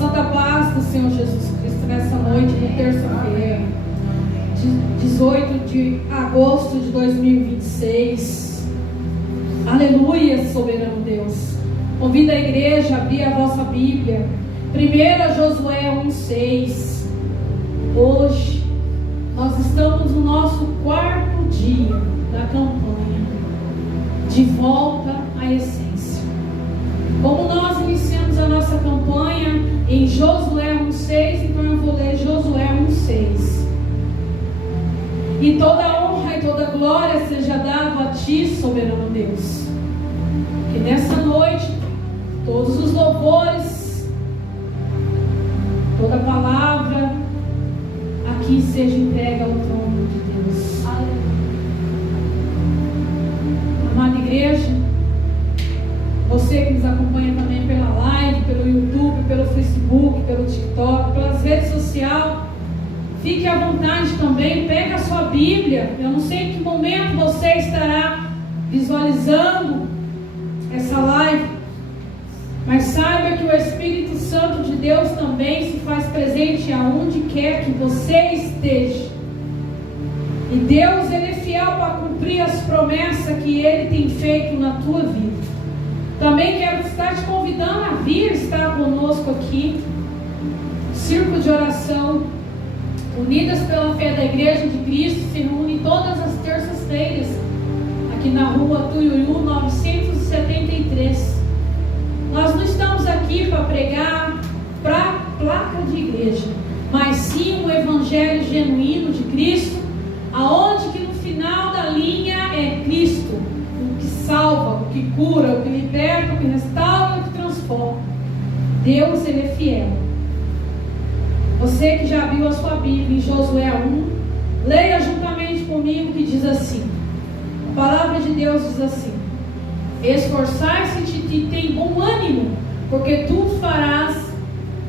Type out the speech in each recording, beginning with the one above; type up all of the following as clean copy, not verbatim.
santa paz do Senhor Jesus Cristo nessa noite de terça-feira, 18 de agosto de 2026. Aleluia, soberano Deus. Convido a igreja a abrir a vossa Bíblia. 1 Josué 1:6. Hoje nós estamos no nosso quarto dia da campanha de volta à essência. Como nós iniciamos a nossa campanha em Josué 1:6, então eu vou ler Josué 1:6. E toda honra e toda glória seja dada a Ti, soberano Deus. Que nessa noite, todos os louvores, toda palavra aqui seja entregue ao trono de Deus. Amada igreja, você que nos acompanha também pela live, pelo YouTube, pelo Facebook, pelo TikTok, pelas redes sociais, fique à vontade também, pega a sua Bíblia. Eu não sei em que momento você estará visualizando essa live, mas saiba que o Espírito Santo de Deus também se faz presente aonde quer que você esteja. E Deus, Ele é fiel para cumprir as promessas que Ele tem feito na tua vida. Também quero estar te convidando a vir estar conosco aqui, Círculo de Oração, Unidas pela Fé da Igreja de Cristo, se reúne todas as terças-feiras, aqui na rua Tuiuiu 973. Nós não estamos aqui para pregar para placa de igreja, mas sim um evangelho genuíno de Cristo, aonde que no final da linha é Cristo, o que salva, o que cura, o que liberta, o que restaura, o que transforma. Deus, Ele é fiel. Você que já abriu a sua Bíblia em Josué 1, leia juntamente comigo, que diz assim. A palavra de Deus diz assim: esforçai-se e tem bom ânimo, porque tu farás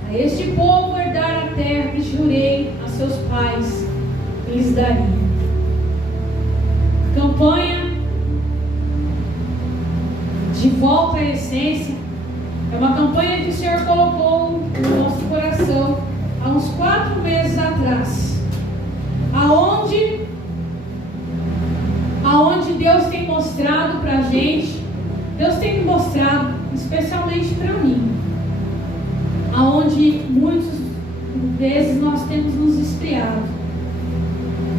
a este povo herdar a terra que jurei a seus pais que lhes daria. Campanha de volta à essência é uma campanha que o Senhor colocou no nosso coração há uns 4 meses atrás, aonde Deus tem mostrado para a gente. Deus tem me mostrado, especialmente para mim, aonde muitas vezes nós temos nos esfriado.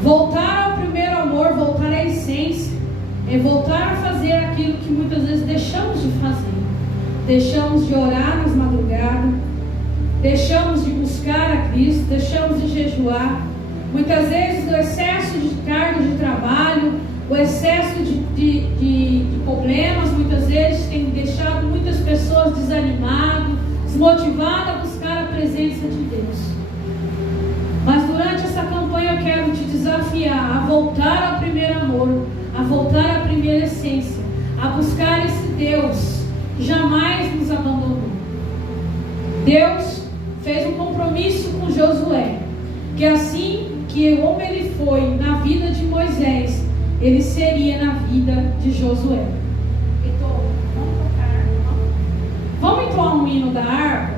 Voltar ao primeiro amor, voltar à essência, é voltar a fazer aquilo que muitas vezes deixamos de fazer. Deixamos de orar nas madrugadas, deixamos de buscar a Cristo, deixamos de jejuar. Muitas vezes o excesso de carga de trabalho, o excesso de problemas, muitas vezes tem deixado muitas pessoas desanimadas, desmotivadas a buscar a presença de Deus. Mas durante essa campanha eu quero te desafiar a voltar ao primeiro amor, a voltar à primeira essência, a buscar esse Deus que jamais nos abandonou. Deus fez um compromisso com Josué, que assim que como ele foi na vida de Moisés, ele seria na vida de Josué. Então, vamos entoar um hino da harpa?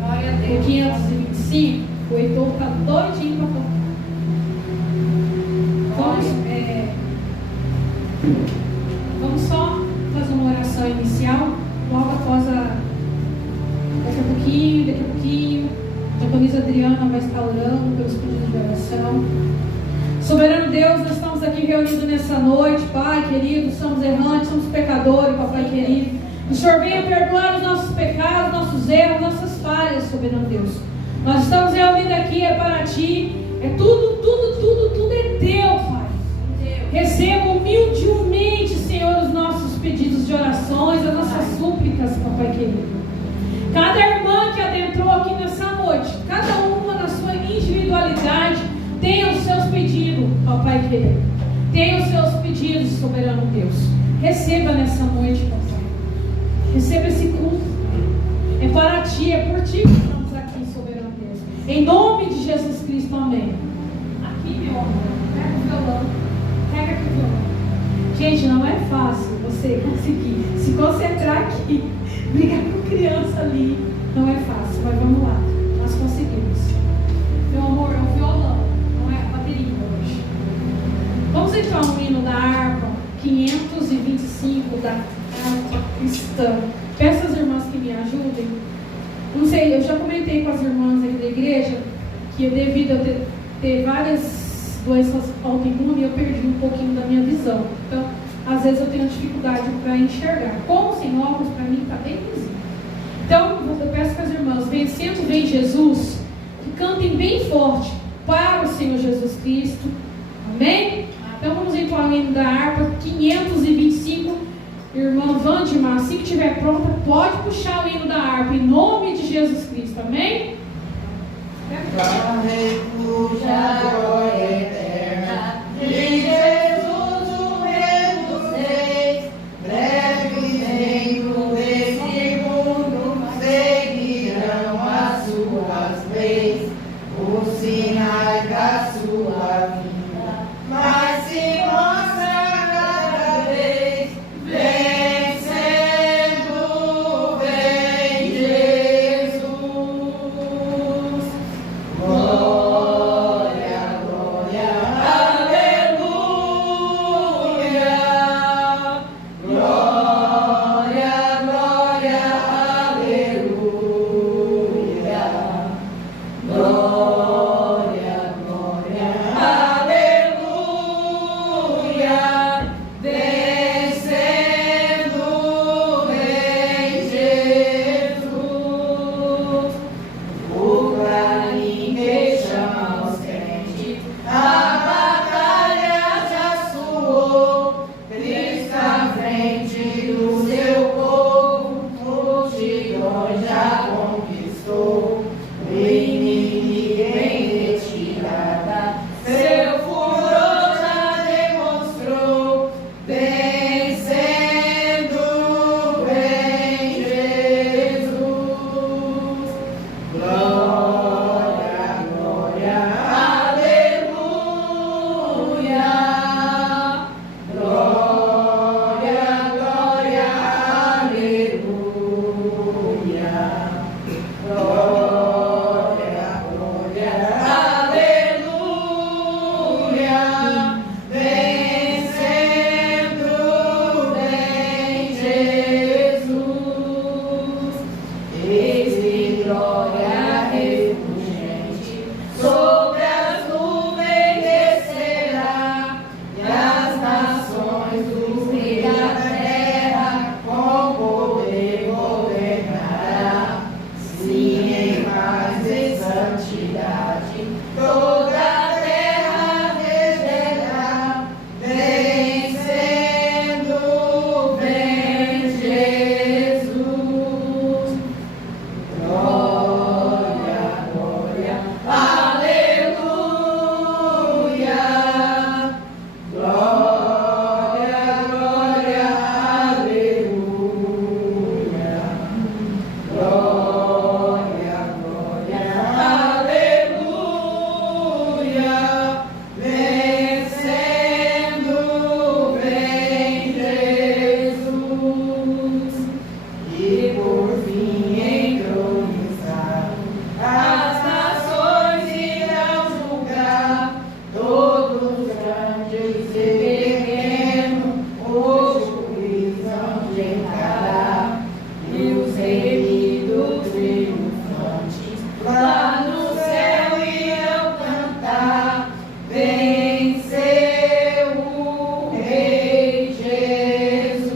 Glória a Deus. 525. O Heitor está doidinho para tocar. Vamos só fazer uma oração inicial. Logo após daqui a pouquinho, a diaconisa Adriana vai estar orando pelos pedidos de oração. Soberano Deus, nós estamos aqui reunidos nessa noite, Pai querido, somos errantes, somos pecadores, Papai querido. O Senhor venha perdoar os nossos pecados, nossos erros, nossas falhas, soberano Deus. Nós estamos reunidos aqui, é para Ti, é tudo é Teu, Pai. Receba humildemente, Senhor, os nossos pedidos de orações, as nossas súplicas, Papai querido. Cada irmã que adentrou aqui nessa noite, cada uma na sua individualidade, tenha os seus pedidos, Papai querido. Tenha os seus pedidos, soberano Deus. Receba nessa noite, Papai. Receba esse culto. É para Ti, é por Ti que estamos aqui, soberano Deus. Em nome de Jesus Cristo, amém. Aqui, meu amor, pega o violão. Pega aqui o violão. Gente, não é fácil você conseguir se concentrar aqui, brigar com criança ali. Não é fácil, mas vamos da harpa cristã. Peço às irmãs que me ajudem. Não sei, eu já comentei com as irmãs aí da igreja que devido a ter várias doenças autoimunes, eu perdi um pouquinho da minha visão. Então, às vezes eu tenho dificuldade para enxergar. Com ou sem óculos, para mim está bem visível. Então, eu peço para as irmãs, vencendo vem Jesus, que cantem bem forte para o Senhor Jesus Cristo. Amém? Então, vamos entoar o hino da harpa 525. Irmã Vandimar, assim que estiver pronta, pode puxar o hino da harpa, em nome de Jesus Cristo. Amém? Refúgio, glória eterna de Jesus, o Rei dos Reis, breve reino desse mundo, seguirão as suas leis, os sinais da sua vida, mas se mostra cada vez, vencendo, vem Jesus. Glória, glória, aleluia. Glória, glória, aleluia. Glória, glória, aleluia. Vencendo, vem Jesus. O clarim que chama os crentes, a batalha já soou. Cristo à frente do seu povo, multidões já conquistou. O inimigo em retirada, seu furor já demonstrou. Vencendo, vem Jesus. Glória, glória, aleluia. Glória, glória, aleluia. Glória, glória, aleluia. Vencendo, vem Jesus. Eis que glória refulgente sobre as nuvens descerá, e as nações dos reis da terra com poder governará. Sim, em paz e santidade toda a terra regerá. Vencendo, vem Jesus. Glória, glória, aleluia. Glória, glória, aleluia. Glória, glória, aleluia. Vencendo, vem Jesus. E por fim entronizado, as nações irão julgar, todos grandes e pequenos, o juízo de encarar, e os remidos triunfantes lá no céu irão cantar. Venceu o Rei Jesus.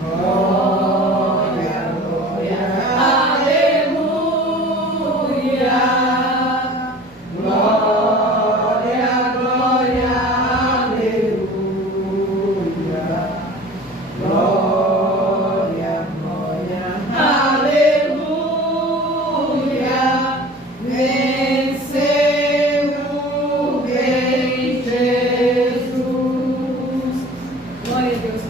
Glória, glória, aleluia. Glória, glória, aleluia. Glória, glória, aleluia. Vencendo, vem Jesus. Glória a Deus.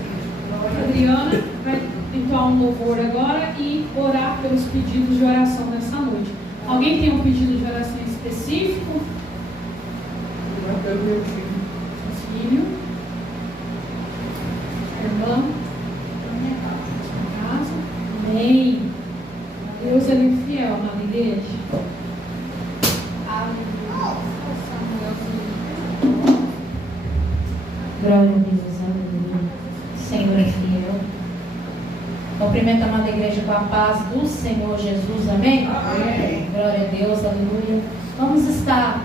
Adriana vai entoar um louvor agora e orar pelos pedidos de oração nessa noite. Alguém tem um pedido de oração específico? Filho? Irmã? Casa? Amém. Deus é muito fiel, amada igreja. Glória a Deus, aleluia. Cumprimento a amada igreja com a paz do Senhor Jesus, amém? Amém. Glória a Deus, aleluia. Vamos estar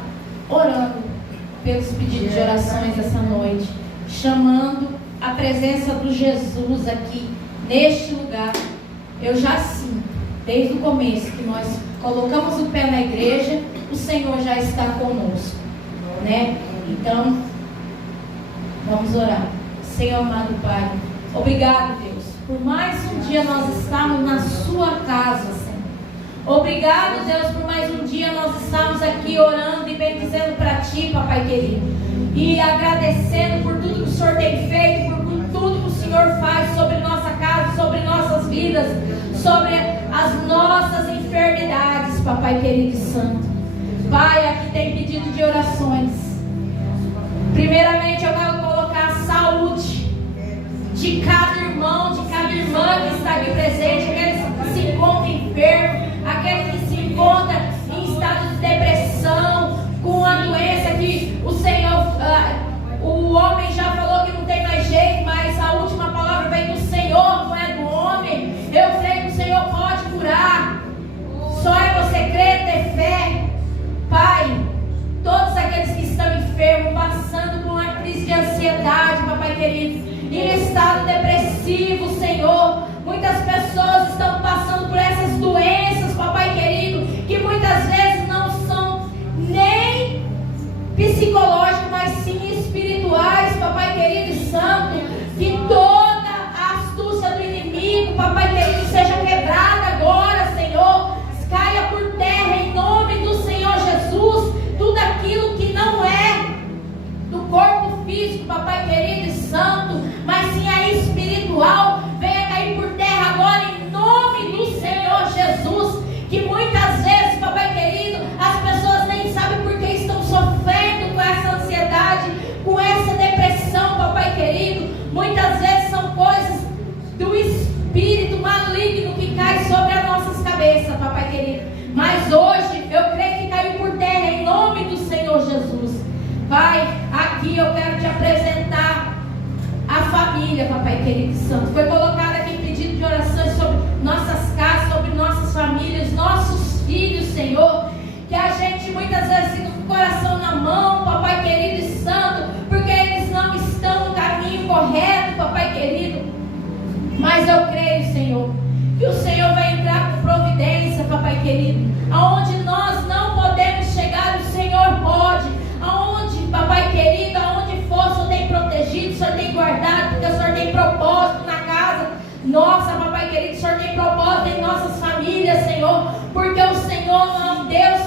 orando pelos pedidos de orações essa noite, chamando a presença do Jesus aqui, neste lugar. Eu já sinto, desde o começo, que nós colocamos o pé na igreja, o Senhor já está conosco, né? Então, vamos orar. Senhor amado Pai, obrigado, Deus, por mais um dia nós estarmos na sua casa, Senhor. Obrigado, Deus, por mais um dia nós estarmos aqui orando e bendizendo para Ti, Papai querido, e agradecendo por tudo que o Senhor tem feito, por tudo que o Senhor faz sobre nossa casa, sobre nossas vidas, sobre as nossas enfermidades, Papai querido e santo. Pai, aqui tem pedido de orações. Primeiramente eu quero colocar a saúde de cada irmão, de cada irmã que está aqui presente, aqueles que se encontram enfermos, aqueles que se encontram em estado de depressão, com a doença que o Senhor, o homem já falou que não tem mais jeito, mas a última palavra vem do Senhor, não é do homem. Eu creio que o Senhor pode curar, só é você crer, ter fé. Pai, todos aqueles que estão enfermos, passando por uma crise de ansiedade, Papai querido, em estado depressivo, Senhor, muitas pessoas estão passando por essas doenças, Papai querido, que muitas vezes não são nem psicológicas, mas sim espirituais, Papai querido e santo. Que toda a astúcia do inimigo, Papai querido, seja quebrada agora, Senhor, caia por terra em nome do Senhor Jesus. Tudo aquilo que não é do corpo físico, Papai querido e santo, mas sim a espiritual, venha cair por terra agora em nome do Senhor Jesus. Que muitas vezes, Papai querido, as pessoas nem sabem por que estão sofrendo com essa ansiedade, com essa depressão, Papai querido. Muitas vezes são coisas do espírito maligno que cai sobre as nossas cabeças, Papai querido. Mas hoje eu creio que caiu por terra em nome do Senhor Jesus. Pai, aqui eu quero te apresentar a família, Papai querido e santo. Foi colocado aqui pedido de orações sobre nossas casas, sobre nossas famílias, nossos filhos, Senhor. Que a gente muitas vezes fica com o coração na mão, Papai querido e santo, porque eles não estão no caminho correto, Papai querido. Mas eu creio, Senhor, que o Senhor vai entrar com providência, Papai querido. Aonde nós não podemos chegar, o Senhor pode. Aonde, Papai querido, aonde for, o Senhor tem protegido, o Senhor tem guardado, porque o Senhor tem propósito na casa nossa, Papai querido. O Senhor tem propósito em nossas famílias, Senhor, porque o Senhor não é um Deus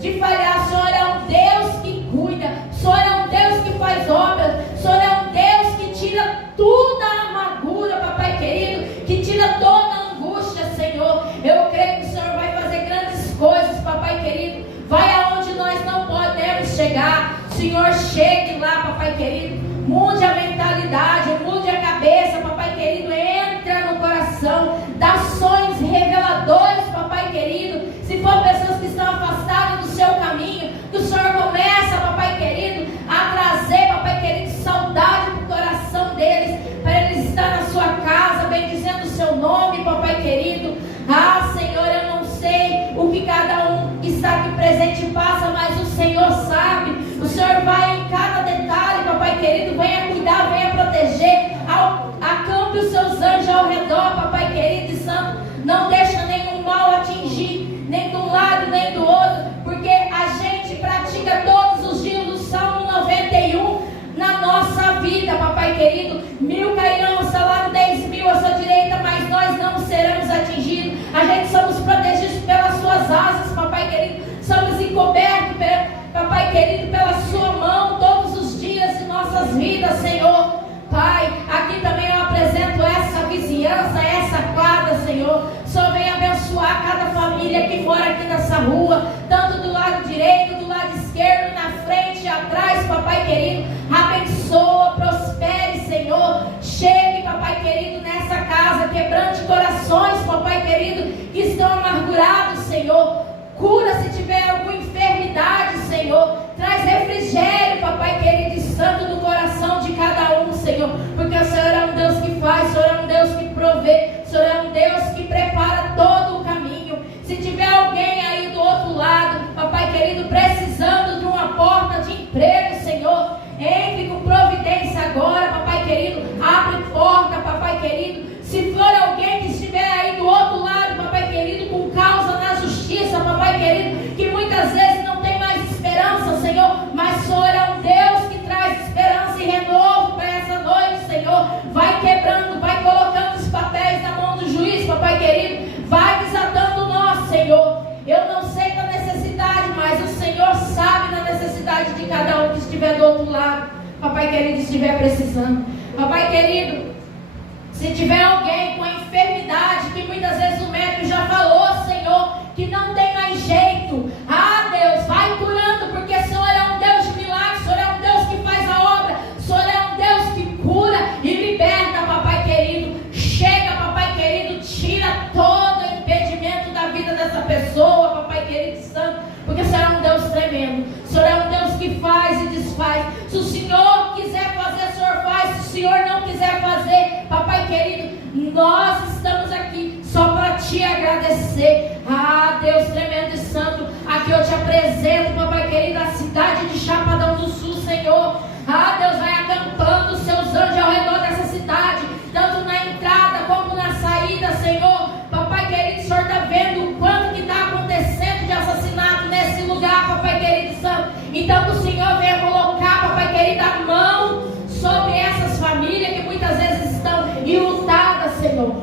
de falhar. O Senhor é um Deus que cuida, o Senhor é um Deus que faz obras, o Senhor é um Deus que tira toda a amargura, Papai querido, que tira toda a angústia, Senhor. Eu creio que o Senhor vai fazer grandes coisas, Papai querido. Vai aonde nós não podemos chegar, Senhor, chegue lá, Papai querido. Mude a mentalidade, mude a cabeça, Papai querido. Entra no coração, dá sonhos reveladores, Papai querido. Se for pessoas que estão afastadas do seu caminho, que o Senhor começa, Papai querido, a trazer, Papai querido, saudade para o coração deles, para eles estar na sua casa, bendizendo o seu nome, Papai querido. Ah, Senhor, eu não sei o que cada um que está aqui presente passa, mas o Senhor sabe. O Senhor vai em cada detalhe, Papai querido. Venha cuidar, venha proteger. Acampe os seus anjos ao redor, Papai querido e santo. Não deixa nenhum mal atingir, nem de um lado, nem do outro, porque a gente pratica todos os dias o Salmo 91 na nossa vida, Papai querido. 1000 cairão ao seu lado, 10.000 à sua direita, mas nós não seremos atingidos. A gente somos protegidos pelas suas asas, Papai querido. Somos encobertos, Papai querido, pela sua mão todos os dias de nossas vidas, Senhor. Pai, aqui também eu apresento essa vizinhança, essa quadra, Senhor. O Senhor vem abençoar cada família que mora aqui nessa rua, tanto do lado direito, do lado esquerdo, na frente e atrás, Papai querido. Abençoa, prospere, Senhor. Chegue, Papai querido, nessa casa, quebrante corações, Papai querido, que estão amargurados, Senhor. Cura se tiver alguma enfermidade, Senhor. Traz refrigério, Papai querido e santo, no coração de cada um, Senhor. Porque o Senhor é um Deus que faz, o Senhor é um Deus que provê, o Senhor é um Deus papai querido, estiver precisando. Papai querido, se tiver alguém com a enfermidade que muitas vezes o médico já falou, Senhor, que não tem mais jeito, Deus, vai curando, porque o Senhor é um Deus de milagres, o Senhor é um Deus que faz a obra, o Senhor é um Deus que cura e liberta, papai querido. Chega, papai querido, tira todo o impedimento da vida dessa pessoa, papai querido santo, porque o Senhor é um Deus tremendo, o Senhor é um Deus que faz e desfaz. Se o Senhor quiser fazer, o Senhor faz. Se o Senhor não quiser fazer, papai querido, nós estamos aqui só para te agradecer. Deus tremendo e santo, aqui eu te apresento, papai querido, a cidade de Chapadão do Sul, Senhor. Deus, vai acampando os seus anjos ao redor dessa cidade, tanto na entrada como na saída, Senhor. Papai querido, o Senhor está vendo o quanto que está acontecendo de assassinato nesse lugar, papai querido santo. Então que o Senhor venha colocar, papai querido, a mão sobre essas famílias que muitas vezes estão enlutadas, Senhor.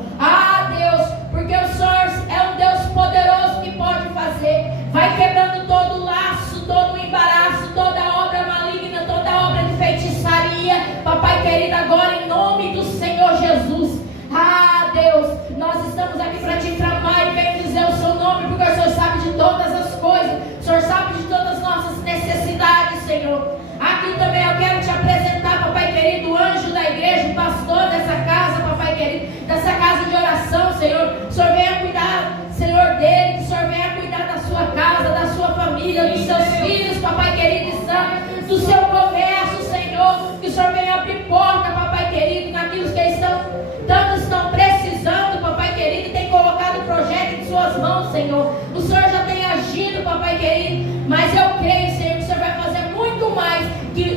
Deus, porque o Senhor é um Deus poderoso que pode fazer. Vai quebrando todo o laço, todo o embaraço, toda obra maligna, toda obra de feitiçaria, papai querido, agora em nome do Senhor Jesus. Deus, nós estamos aqui para te clamar e bendizer o seu nome, porque o Senhor sabe de todas as coisas, o Senhor sabe de todas as nossas necessidades, Senhor. Aqui também eu quero te apresentar, papai querido, o anjo da igreja, o pastor dessa casa, papai querido, dessa casa de oração, Senhor. O Senhor venha cuidar, Senhor, dele, que o Senhor venha cuidar da sua casa, da sua família, dos seus filhos, papai querido e santo, do seu comércio, Senhor. Que o Senhor venha abrir porta, papai querido, naquilo que tanto estão precisando, papai querido, e tem colocado o projeto em suas mãos, Senhor. O Senhor já tem agido, papai querido, mas eu creio, Senhor, que o Senhor vai fazer muito mais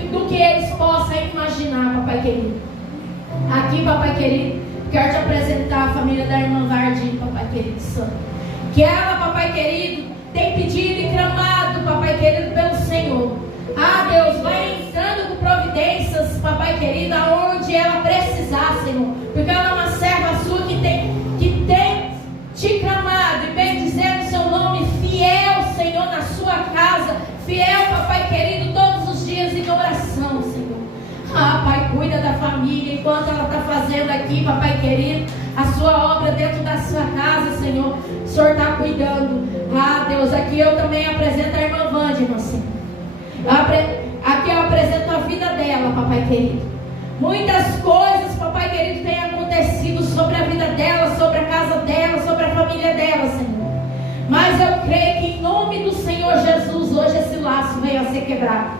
do que eles possam imaginar, papai querido. Aqui, papai querido, quero te apresentar a família da irmã Vardim, papai querido santo. Que ela, papai querido, tem pedido e clamado, papai querido, pelo Senhor. Deus, vai entrando com providências, papai querido, aonde ela precisar, Senhor. Porque ela é uma serva sua que tem te clamado e bem dizendo o seu nome, fiel, Senhor, na sua casa. Fiel, papai querido, todos os dias em oração, Senhor. Pai, cuida da família enquanto ela está fazendo aqui, papai querido, a sua obra dentro da sua casa, Senhor. O Senhor está cuidando. Deus, aqui eu também apresento a irmã Wanda, Senhor. Aqui eu apresento a vida dela, papai querido. Muitas coisas, papai querido, têm acontecido sobre a vida dela, sobre a casa dela, sobre a família dela, Senhor. Mas eu creio que em nome do Senhor Jesus, hoje esse laço venha a ser quebrado.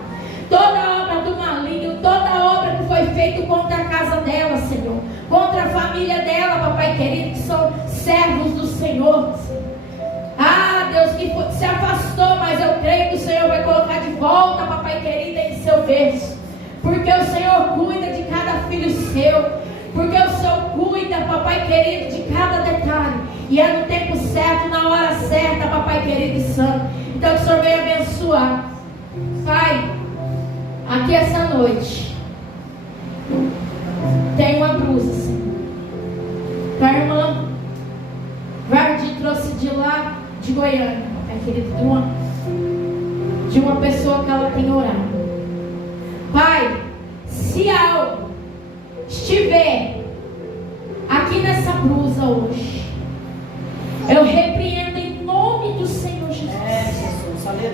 Toda obra do maligno, toda obra que foi feita contra a casa dela, Senhor, contra a família dela, papai querido, que são servos do Senhor, Deus, que se afastou, mas eu creio que o Senhor vai colocar de volta, papai querido, em seu berço. Porque o Senhor cuida de cada filho seu. Porque o Senhor cuida, papai querido, de cada detalhe. E é no tempo certo, na hora certa, papai querido e santo. Então que o Senhor venha abençoar. Pai, aqui essa noite tem uma blusa, Senhor, para a irmã Vardim, trouxe de lá de Goiânia, papai querido, de uma pessoa que ela tem orado. Pai, se algo estiver aqui nessa blusa hoje, eu repreendo em nome do Senhor Jesus.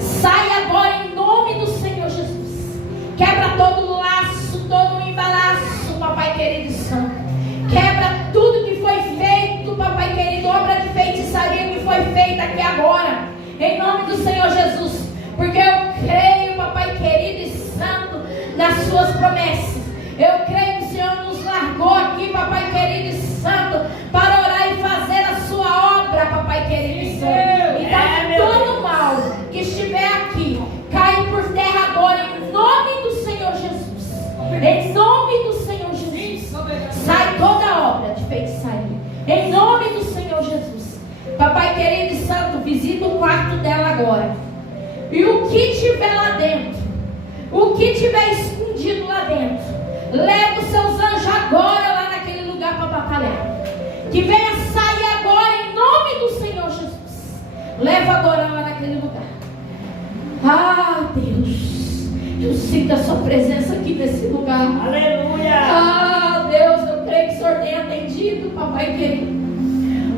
Sai agora em nome do Senhor Jesus. Quebra todo o laço, todo o embaraço, papai querido e santo. Quebra tudo que foi feito, papai querido, obra de feitiçaria que foi feita aqui agora, em nome do Senhor Jesus. Porque eu creio, papai querido e santo, nas suas promessas. Eu creio que o Senhor nos largou aqui, papai querido e santo, para orar e fazer a sua obra, papai querido e santo. Então todo mal que estiver aqui, cai por terra agora, em nome do Senhor Jesus. Em nome do Senhor Jesus. Sai toda obra de feitiçaria, em nome do Senhor Jesus. Papai querido e santo, visita o quarto dela agora. E o que tiver lá dentro, o que tiver escondido lá dentro, leva os seus anjos agora lá naquele lugar para batalhar. Que venha sair agora em nome do Senhor Jesus. Leva agora lá naquele lugar. Deus, Eu sinto a sua presença aqui nesse lugar. Aleluia. Ah, Deus, eu creio que o Senhor tem atendido, papai querido.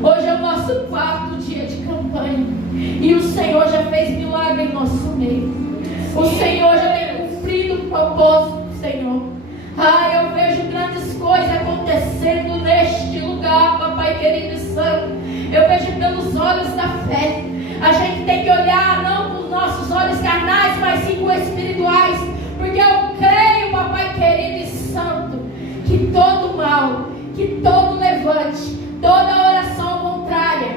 Hoje é o nosso quarto dia de campanha. E o Senhor já fez milagre em nosso meio. O Senhor já tem cumprido o propósito do Senhor. Ah, eu vejo grandes coisas acontecendo neste lugar, papai querido e santo. Eu vejo pelos olhos da fé. A gente tem que olhar não com os nossos olhos carnais, mas sim com espirituais. Porque eu creio, papai querido e santo, que todo mal, que todo levante, toda oração contrária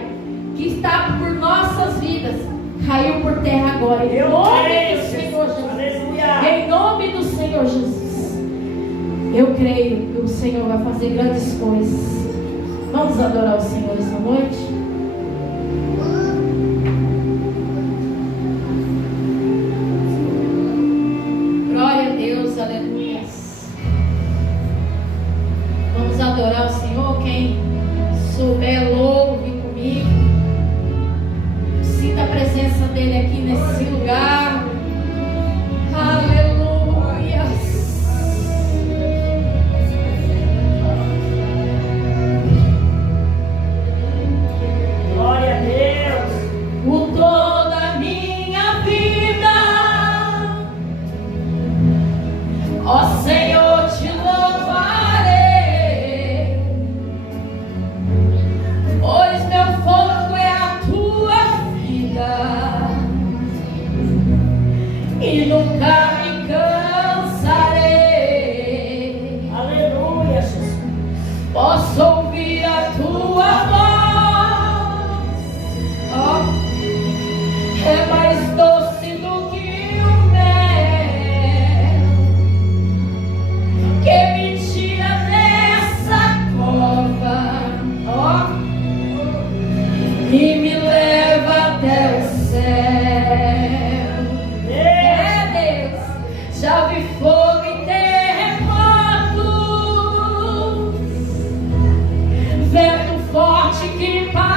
que está por nossas vidas, caiu por terra agora. Em nome do Senhor Jesus. Aleluia. Em nome do Senhor Jesus. Eu creio que o Senhor vai fazer grandes coisas. Vamos adorar o Senhor essa noite? Glória a Deus, aleluia. Vamos adorar o Senhor. Quem souber, louve comigo. Sinta a presença dele aqui nesse lugar. Aleluia. Glória a Deus. Por toda a minha vida, ó Senhor, te louvarei, pois meu fogo é a tua vida e nunca me cansarei. Aleluia, Jesus. Posso ouvir a tua voz, ó, é mais doce do que o mel, que me tira dessa cova, ó, e me leva até o céu. É Deus, já vi fogo e terremotos, vento forte que passou,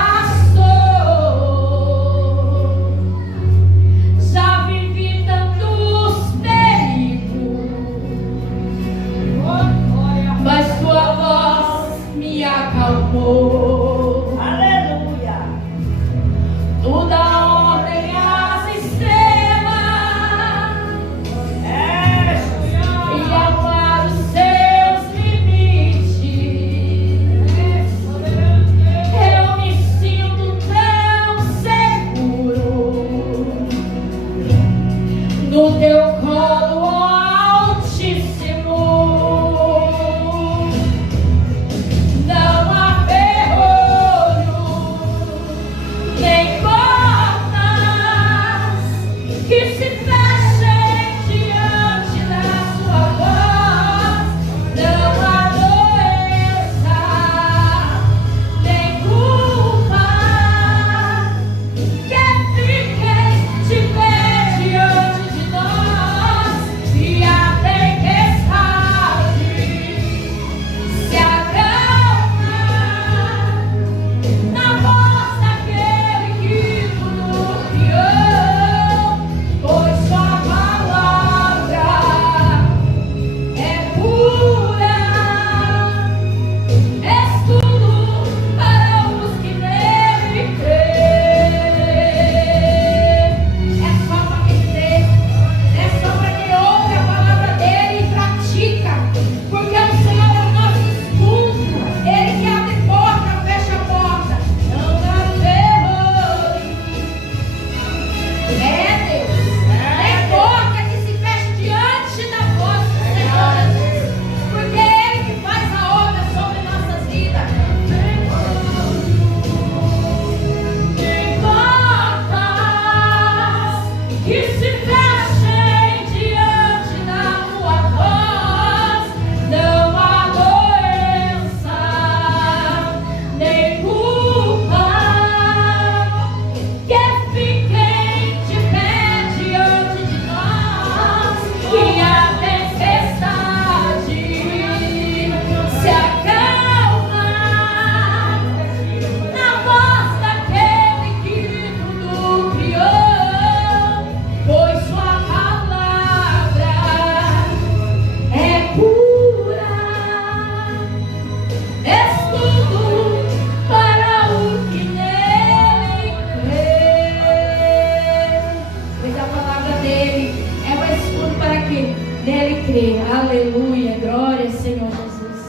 crer. Aleluia. Glória, Senhor Jesus.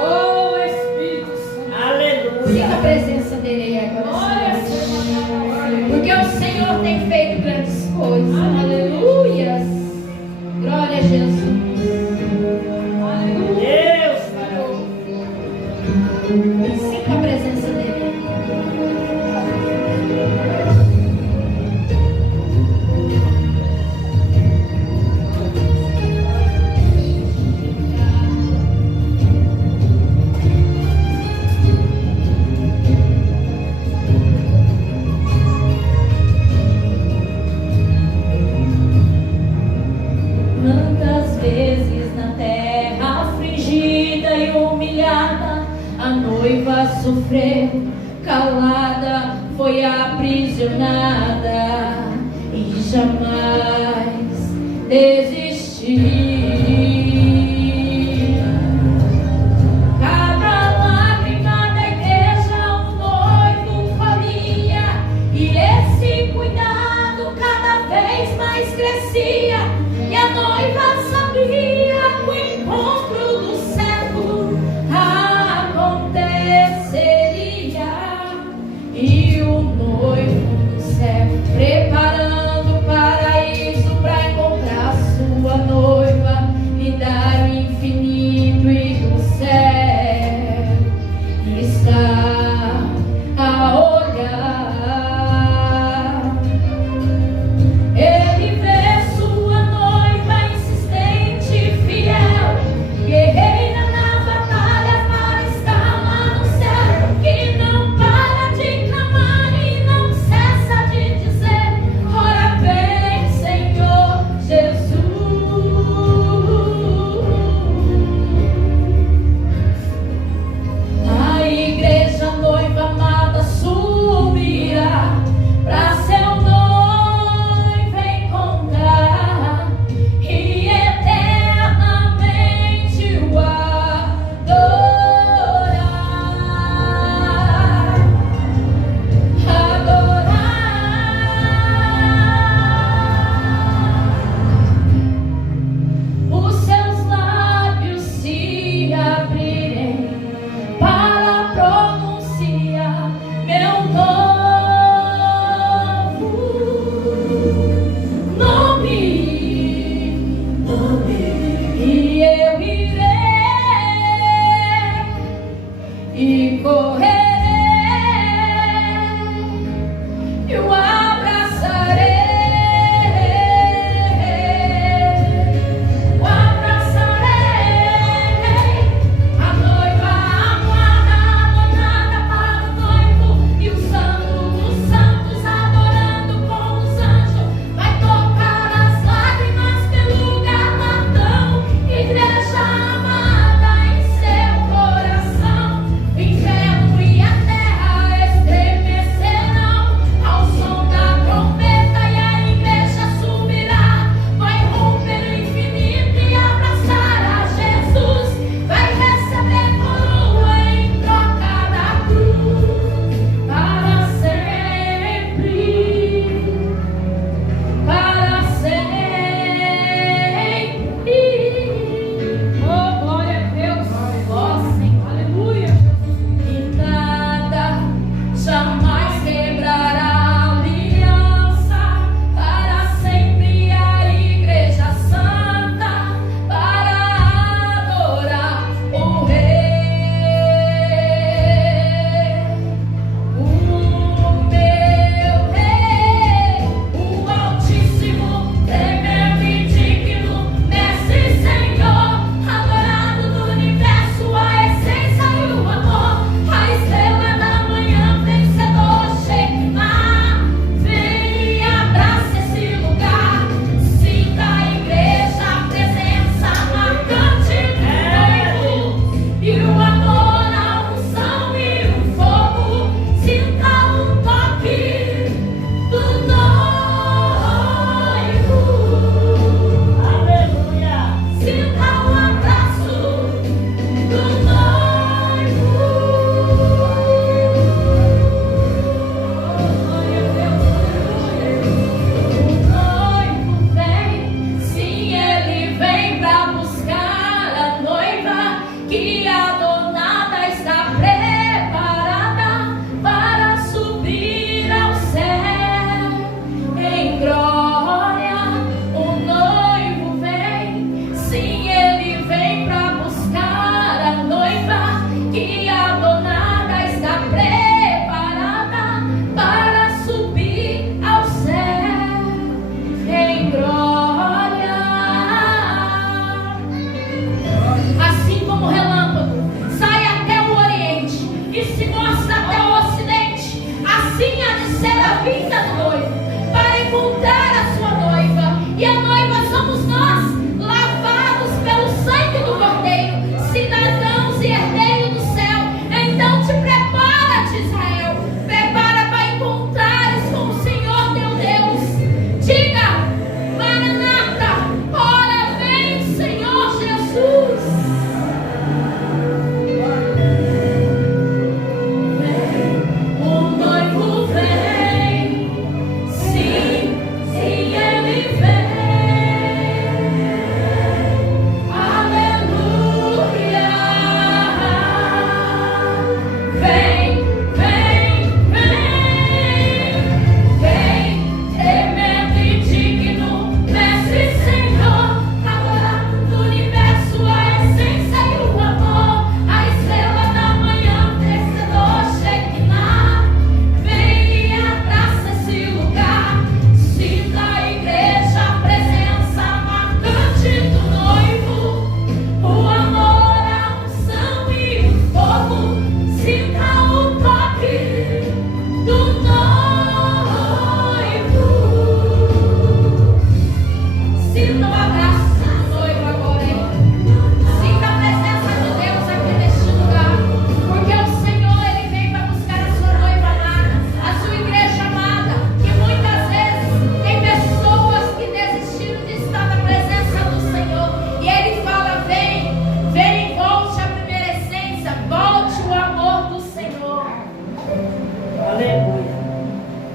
Oh, Espírito Santo. Aleluia. Sinta a presença dele aí agora. Glória, Senhor. Porque o Senhor tem feito grandes coisas. Aleluia. Glória a Jesus. Deus, Sinta a presença dele. Quantas vezes na terra afligida e humilhada, a noiva sofreu, calada, foi aprisionada e jamais desistiu. Cada lágrima da igreja o noivo colhia, e esse cuidado cada vez mais crescia. E a noiva sabia que o encontro do servo aconteceria. E o noivo no céu preparando o paraíso para encontrar sua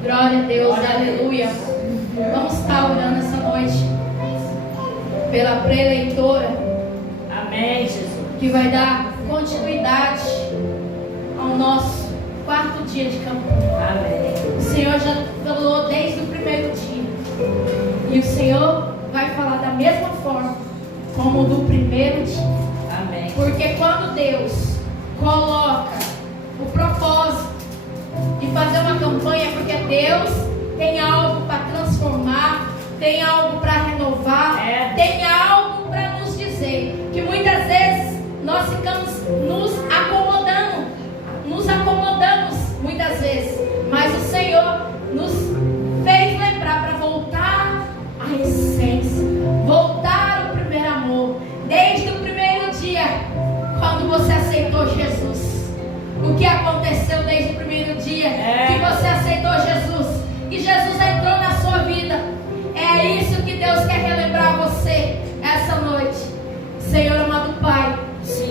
Glória a Deus, aleluia. Vamos estar orando essa noite pela preleitora. Amém, Jesus. Que vai dar continuidade ao nosso 4º dia de campanha. Amém. O Senhor já falou desde o primeiro dia. E o Senhor vai falar da mesma forma como do primeiro dia. Amém. Porque quando Deus coloca o propósito de fazer uma campanha, é porque Deus tem algo para transformar, tem algo para renovar, tem algo para nos dizer. Que muitas vezes nós ficamos nos acomodamos muitas vezes, mas o Senhor nos fez lembrar para voltar à essência, voltar ao primeiro amor, desde o primeiro dia, quando você aceitou Jesus. O que aconteceu desde o primeiro dia que você aceitou Jesus, que Jesus entrou na sua vida? É isso que Deus quer relembrar você essa noite. Senhor amado Pai,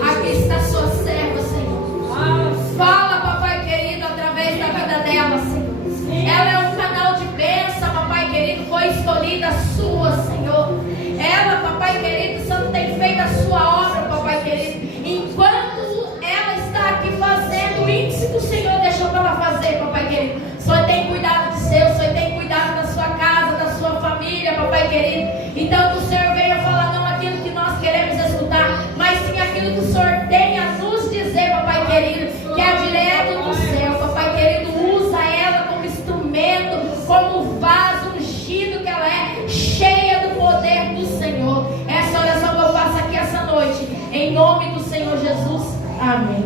aqui está a sua serva, Senhor. Fala, papai querido, através da vida dela, Senhor. Ela é um canal de bênção, papai querido, foi escolhida sua, Senhor. Ela, papai querido, Santo, tem feito a sua obra, papai querido. Enquanto ela está aqui fazendo o índice que o Senhor deixou para ela fazer, papai querido, o Senhor tem cuidado de seu, o Senhor tem cuidado da sua casa, da sua família, papai querido. Então que o Senhor venha falar não aquilo que nós queremos escutar, mas sim aquilo que o Senhor tem a nos dizer, papai querido, que é direto do céu. Papai querido, usa ela como instrumento, como vaso ungido que ela é, cheia do poder do Senhor. Essa oração que eu faço aqui essa noite, em nome do Senhor Jesus. Amém.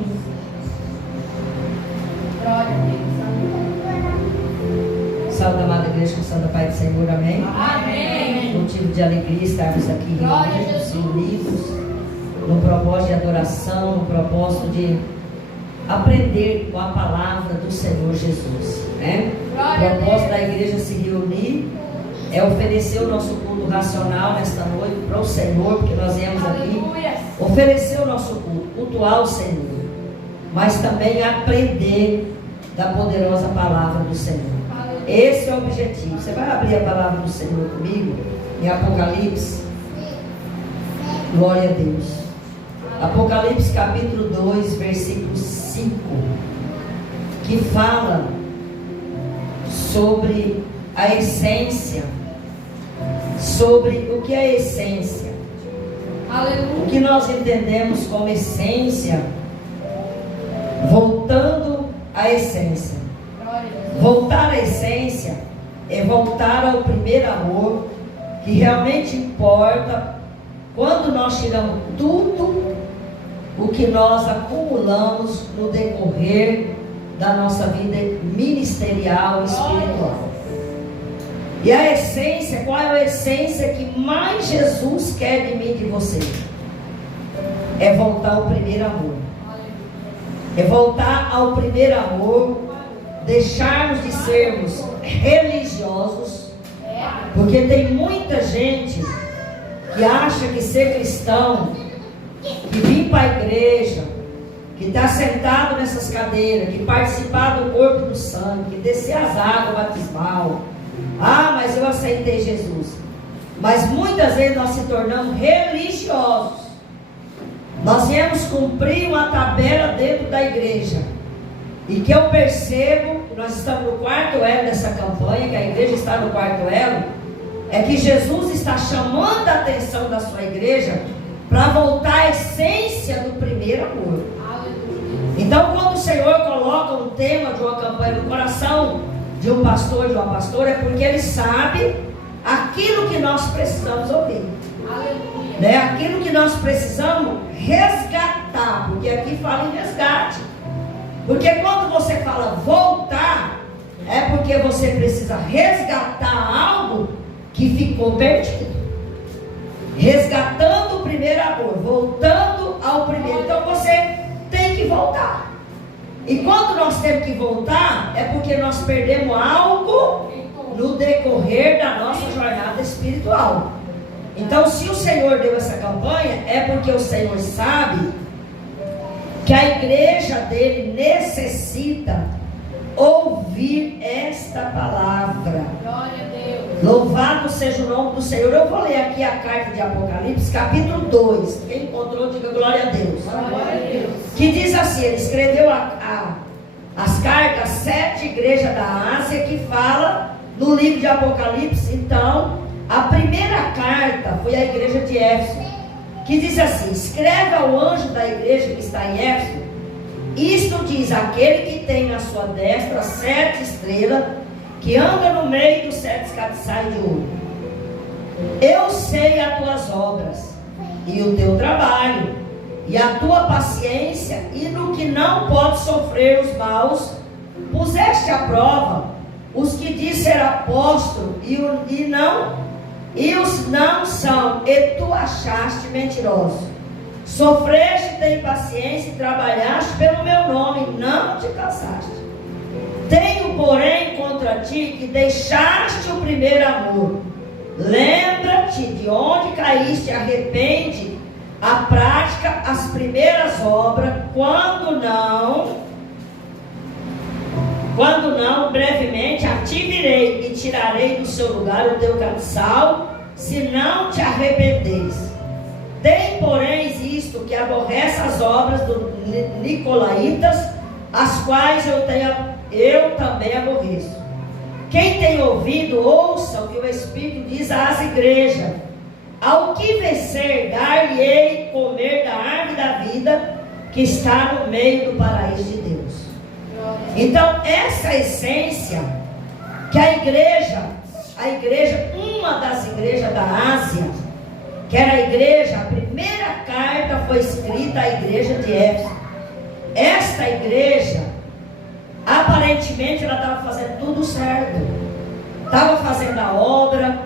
Glória a Deus. Salve, amada igreja, com Santa Pai do Senhor, amém? Amém. Motivo de alegria estarmos aqui Glória a reunidos, Jesus. unidos, no propósito de adoração, no propósito de aprender com a palavra do Senhor Jesus, né? Glória a O propósito Deus. da igreja se reunir é oferecer o nosso culto racional nesta noite para o Senhor, porque nós viemos aqui Aleluia. oferecer o nosso culto, cultuar o Senhor, mas também aprender da poderosa palavra do Senhor. Esse é o objetivo. Você vai abrir a palavra do Senhor comigo em Apocalipse. Glória a Deus. Apocalipse capítulo 2, versículo 5, que fala sobre a essência, sobre o que é a essência. Aleluia. O que nós entendemos como essência, voltando à essência. Voltar à essência é voltar ao primeiro amor, que realmente importa quando nós tiramos tudo o que nós acumulamos no decorrer da nossa vida ministerial e espiritual. E a essência, qual é a essência que mais Jesus quer de mim e de você? É voltar ao primeiro amor. É voltar ao primeiro amor, deixarmos de sermos religiosos, porque tem muita gente que acha que ser cristão, que vir para a igreja, que está sentado nessas cadeiras, que participar do corpo e do sangue, que descer as águas batismal. Ah, mas eu aceitei Jesus. Mas muitas vezes nós se tornamos religiosos. Nós viemos cumprir uma tabela dentro da igreja. E que eu percebo, nós estamos no 4º elo dessa campanha, que a igreja está no 4º elo, é que Jesus está chamando a atenção da sua igreja para voltar à essência do primeiro amor. Então, quando o Senhor coloca um tema de uma campanha no coração de um pastor, de uma pastora, é porque Ele sabe aquilo que nós precisamos ouvir. Né? Aquilo que nós precisamos resgatar, porque aqui fala em resgate. Porque quando você fala voltar, é porque você precisa resgatar algo que ficou perdido. Resgatando o primeiro amor, voltando ao primeiro. Então você tem que voltar. E quando nós temos que voltar, é porque nós perdemos algo no decorrer da nossa jornada espiritual. Então, se o Senhor deu essa campanha, é porque o Senhor sabe que a igreja dele necessita ouvir esta palavra seja o nome do Senhor. Eu vou ler aqui a carta de Apocalipse, capítulo 2. Quem encontrou, diga glória a Deus. Glória a Deus. Que diz assim, ele escreveu as cartas às 7 igrejas da Ásia, que fala no livro de Apocalipse. Então, a primeira carta foi à igreja de Éfeso, que diz assim: escreve ao anjo da igreja que está em Éfeso, isto diz aquele que tem na sua destra 7 estrelas, que anda no meio dos 7 castiçais de ouro. Eu sei as tuas obras, e o teu trabalho, e a tua paciência, e no que não pode sofrer os maus, puseste à prova os que diz ser apóstolo, e os não são, e tu achaste mentiroso. Sofreste, tem paciência, e trabalhaste pelo meu nome, não te cansaste. Tenho, porém, contra ti que deixaste o primeiro amor. Lembra-te de onde caíste, arrepende a prática, as primeiras obras, quando não, brevemente ativirei e tirarei do seu lugar o teu castiçal, se não te arrependeres. Tem, porém, isto, que aborrece as obras dos nicolaítas, as quais eu também aborreço. Quem tem ouvido, ouça o que o Espírito diz às igrejas. Ao que vencer, dar-lhe-ei comer da árvore da vida, que está no meio do paraíso de Deus. Então, essa essência que a igreja, uma das igrejas da Ásia, que era a igreja, a primeira carta foi escrita à igreja de Éfeso. Esta igreja, aparentemente, ela estava fazendo tudo certo, estava fazendo a obra,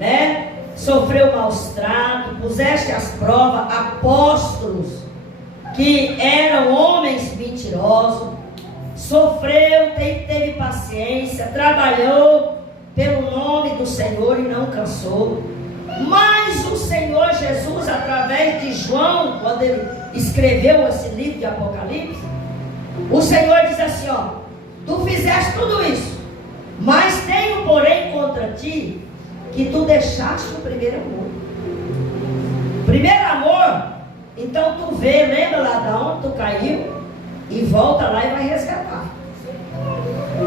né? Sofreu maus tratos, puseste às provas apóstolos que eram homens mentirosos, sofreu, teve paciência, trabalhou pelo nome do Senhor e não cansou. Mas o Senhor Jesus, através de João, quando ele escreveu esse livro de Apocalipse, o Senhor diz assim, ó: tu fizeste tudo isso, mas tenho, porém, contra ti que tu deixaste o primeiro amor. Primeiro amor, então tu vê, lembra lá de onde tu caiu, e volta lá e vai resgatar.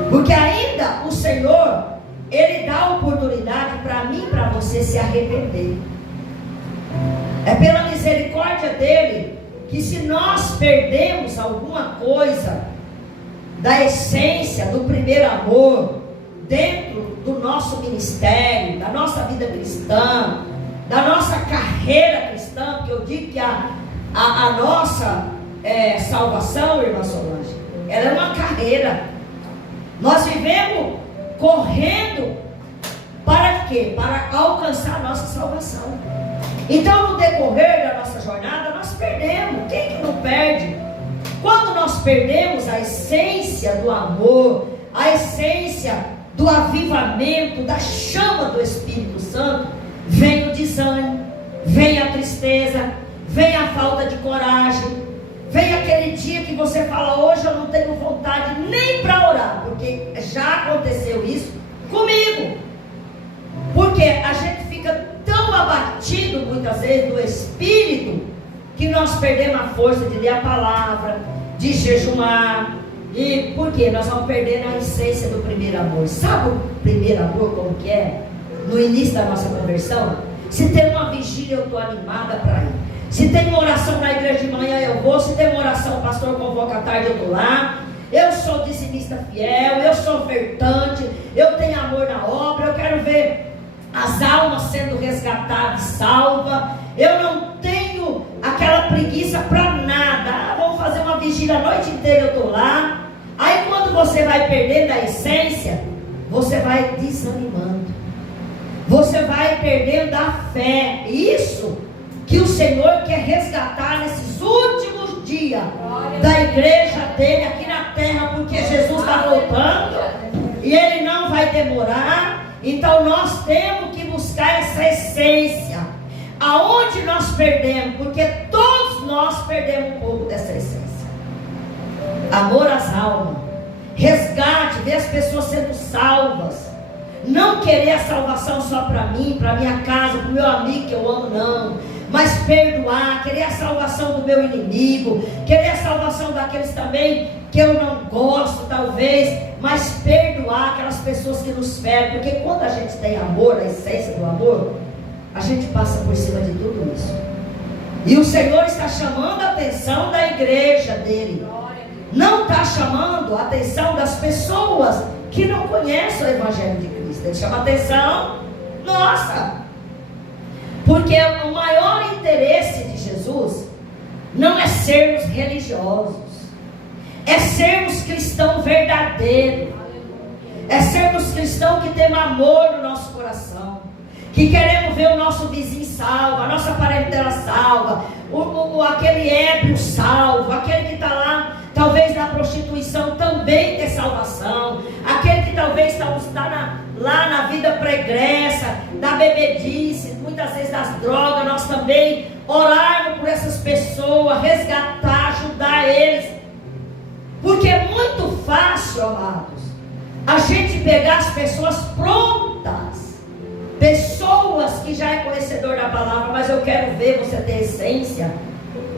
Porque ainda o Senhor, Ele dá oportunidade para mim e para você se arrepender. É pela misericórdia dEle que, se nós perdemos alguma coisa da essência do primeiro amor dentro do nosso ministério, da nossa vida cristã, da nossa carreira cristã, porque eu digo que a nossa salvação, irmã Solange, ela é uma carreira. Nós vivemos correndo para quê? Para alcançar a nossa salvação. Então, no decorrer da nossa jornada, nós perdemos. Quem que não perde? Quando nós perdemos a essência do amor, a essência do avivamento, da chama do Espírito Santo, vem o desânimo, vem a tristeza, vem a falta de coragem, vem aquele dia que você fala: hoje eu não tenho vontade nem para orar, porque já aconteceu isso comigo. Porque a gente fica tão abatido muitas vezes do Espírito, que nós perdemos a força de ler a palavra, de jejuar. E por quê? Nós vamos perdendo a essência do primeiro amor. Sabe o primeiro amor como que é? No início da nossa conversão, se tem uma vigília, eu estou animada para ir. Se tem uma oração na igreja de manhã, eu vou. Se tem uma oração, o pastor convoca à tarde, eu estou lá. Eu sou dizimista fiel, eu sou ofertante, eu tenho amor na obra, eu quero ver as almas sendo resgatadas, salvas. Eu não tenho aquela preguiça para nada. Vamos fazer uma vigília a noite inteira, eu estou lá. Aí quando você vai perdendo a essência, você vai desanimando, você vai perdendo a fé. Isso que o Senhor quer resgatar nesses últimos dias da igreja dele aqui na terra, porque Jesus está voltando e ele não vai demorar. Então nós temos que buscar essa essência. Aonde nós perdemos? Porque todos nós perdemos um pouco dessa essência. Amor às almas, resgate, ver as pessoas sendo salvas, não querer a salvação só para mim, para minha casa, para o meu amigo que eu amo, não. Mas perdoar, querer a salvação do meu inimigo, querer a salvação daqueles também que eu não gosto, talvez, mas perdoar aquelas pessoas que nos ferem, porque quando a gente tem amor, a essência do amor, a gente passa por cima de tudo isso. E o Senhor está chamando a atenção da igreja dele, não está chamando a atenção das pessoas que não conhecem o Evangelho de Cristo. Ele chama a atenção nossa. Porque o maior interesse de Jesus não é sermos religiosos, é sermos cristãos verdadeiros, é sermos cristãos que temos amor no nosso coração, que queremos ver o nosso vizinho salvo, a nossa parentela salva, aquele ébrio salvo, aquele que está lá, talvez na prostituição também ter salvação, aquele que talvez está lá na vida pregressa, da bebedice, muitas vezes das drogas, nós também orarmos por essas pessoas, resgatar, ajudar eles, porque é muito fácil, amados, a gente pegar as pessoas prontas, pessoas que já é conhecedor da palavra, mas eu quero ver você ter essência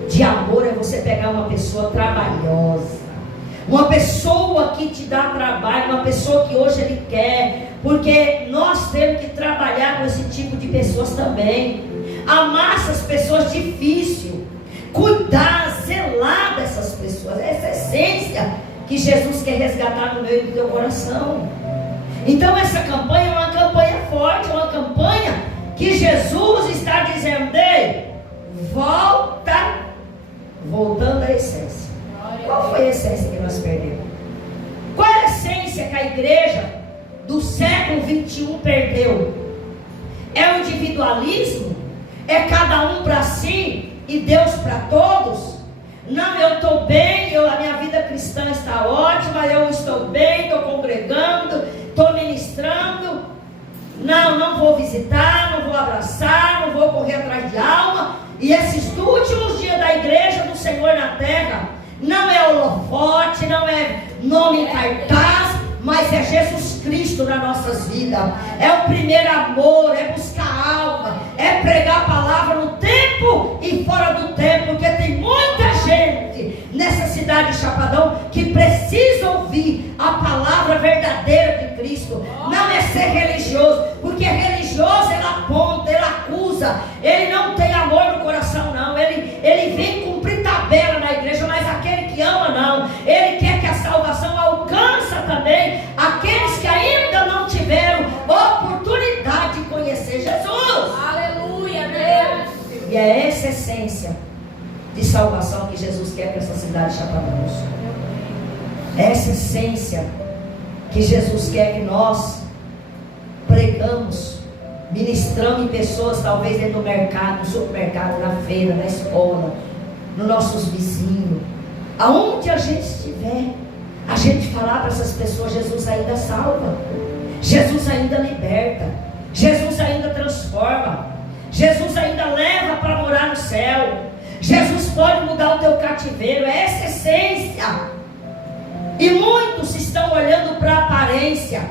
de amor, é você pegar uma pessoa trabalhosa, uma pessoa que te dá trabalho, uma pessoa que hoje ele quer, porque nós temos que trabalhar com esse tipo de pessoas também, amar essas pessoas difícil, cuidar, zelar dessas pessoas, essa essência que Jesus quer resgatar no meio do teu coração. Então essa campanha é uma campanha forte, uma campanha que Jesus está dizendo: ei, voltando à essência. Qual foi a essência que nós perdemos? Qual é a essência que a igreja do século 21 perdeu? É o individualismo? É cada um para si e Deus para todos? Não, eu estou bem, a minha vida cristã está ótima, eu estou bem, estou congregando, estou ministrando. Não vou visitar, não vou abraçar, não vou correr atrás de alma. E esses últimos dias da igreja do Senhor na terra, não é holofote, não é nome em cartaz, mas é Jesus Cristo nas nossas vidas. É o primeiro amor, é buscar alma, é pregar a palavra no tempo e fora do tempo, porque tem muita gente nessa cidade de Chapadão que precisa ouvir a palavra verdadeira de Cristo. Não é ser religioso, porque religioso ele aponta, ele acusa, ele não tem amor no coração, não. Ele vem cumprir tabela na igreja, mas aquele que ama, não. Ele quer que a salvação alcance também aqueles que ainda não tiveram oportunidade de conhecer Jesus. Aleluia, Deus. E é essa essência de salvação que Jesus quer para essa cidade de Chapadão. Essa essência que Jesus quer que nós pregamos, ministramos em pessoas, talvez dentro do mercado, no supermercado, na feira, na escola, nos nossos vizinhos, aonde a gente estiver, a gente falar para essas pessoas: Jesus ainda salva, Jesus ainda liberta, Jesus ainda transforma, Jesus ainda leva para morar no céu, Jesus pode mudar o teu cativeiro. É essa essência. E muitos estão olhando para a aparência.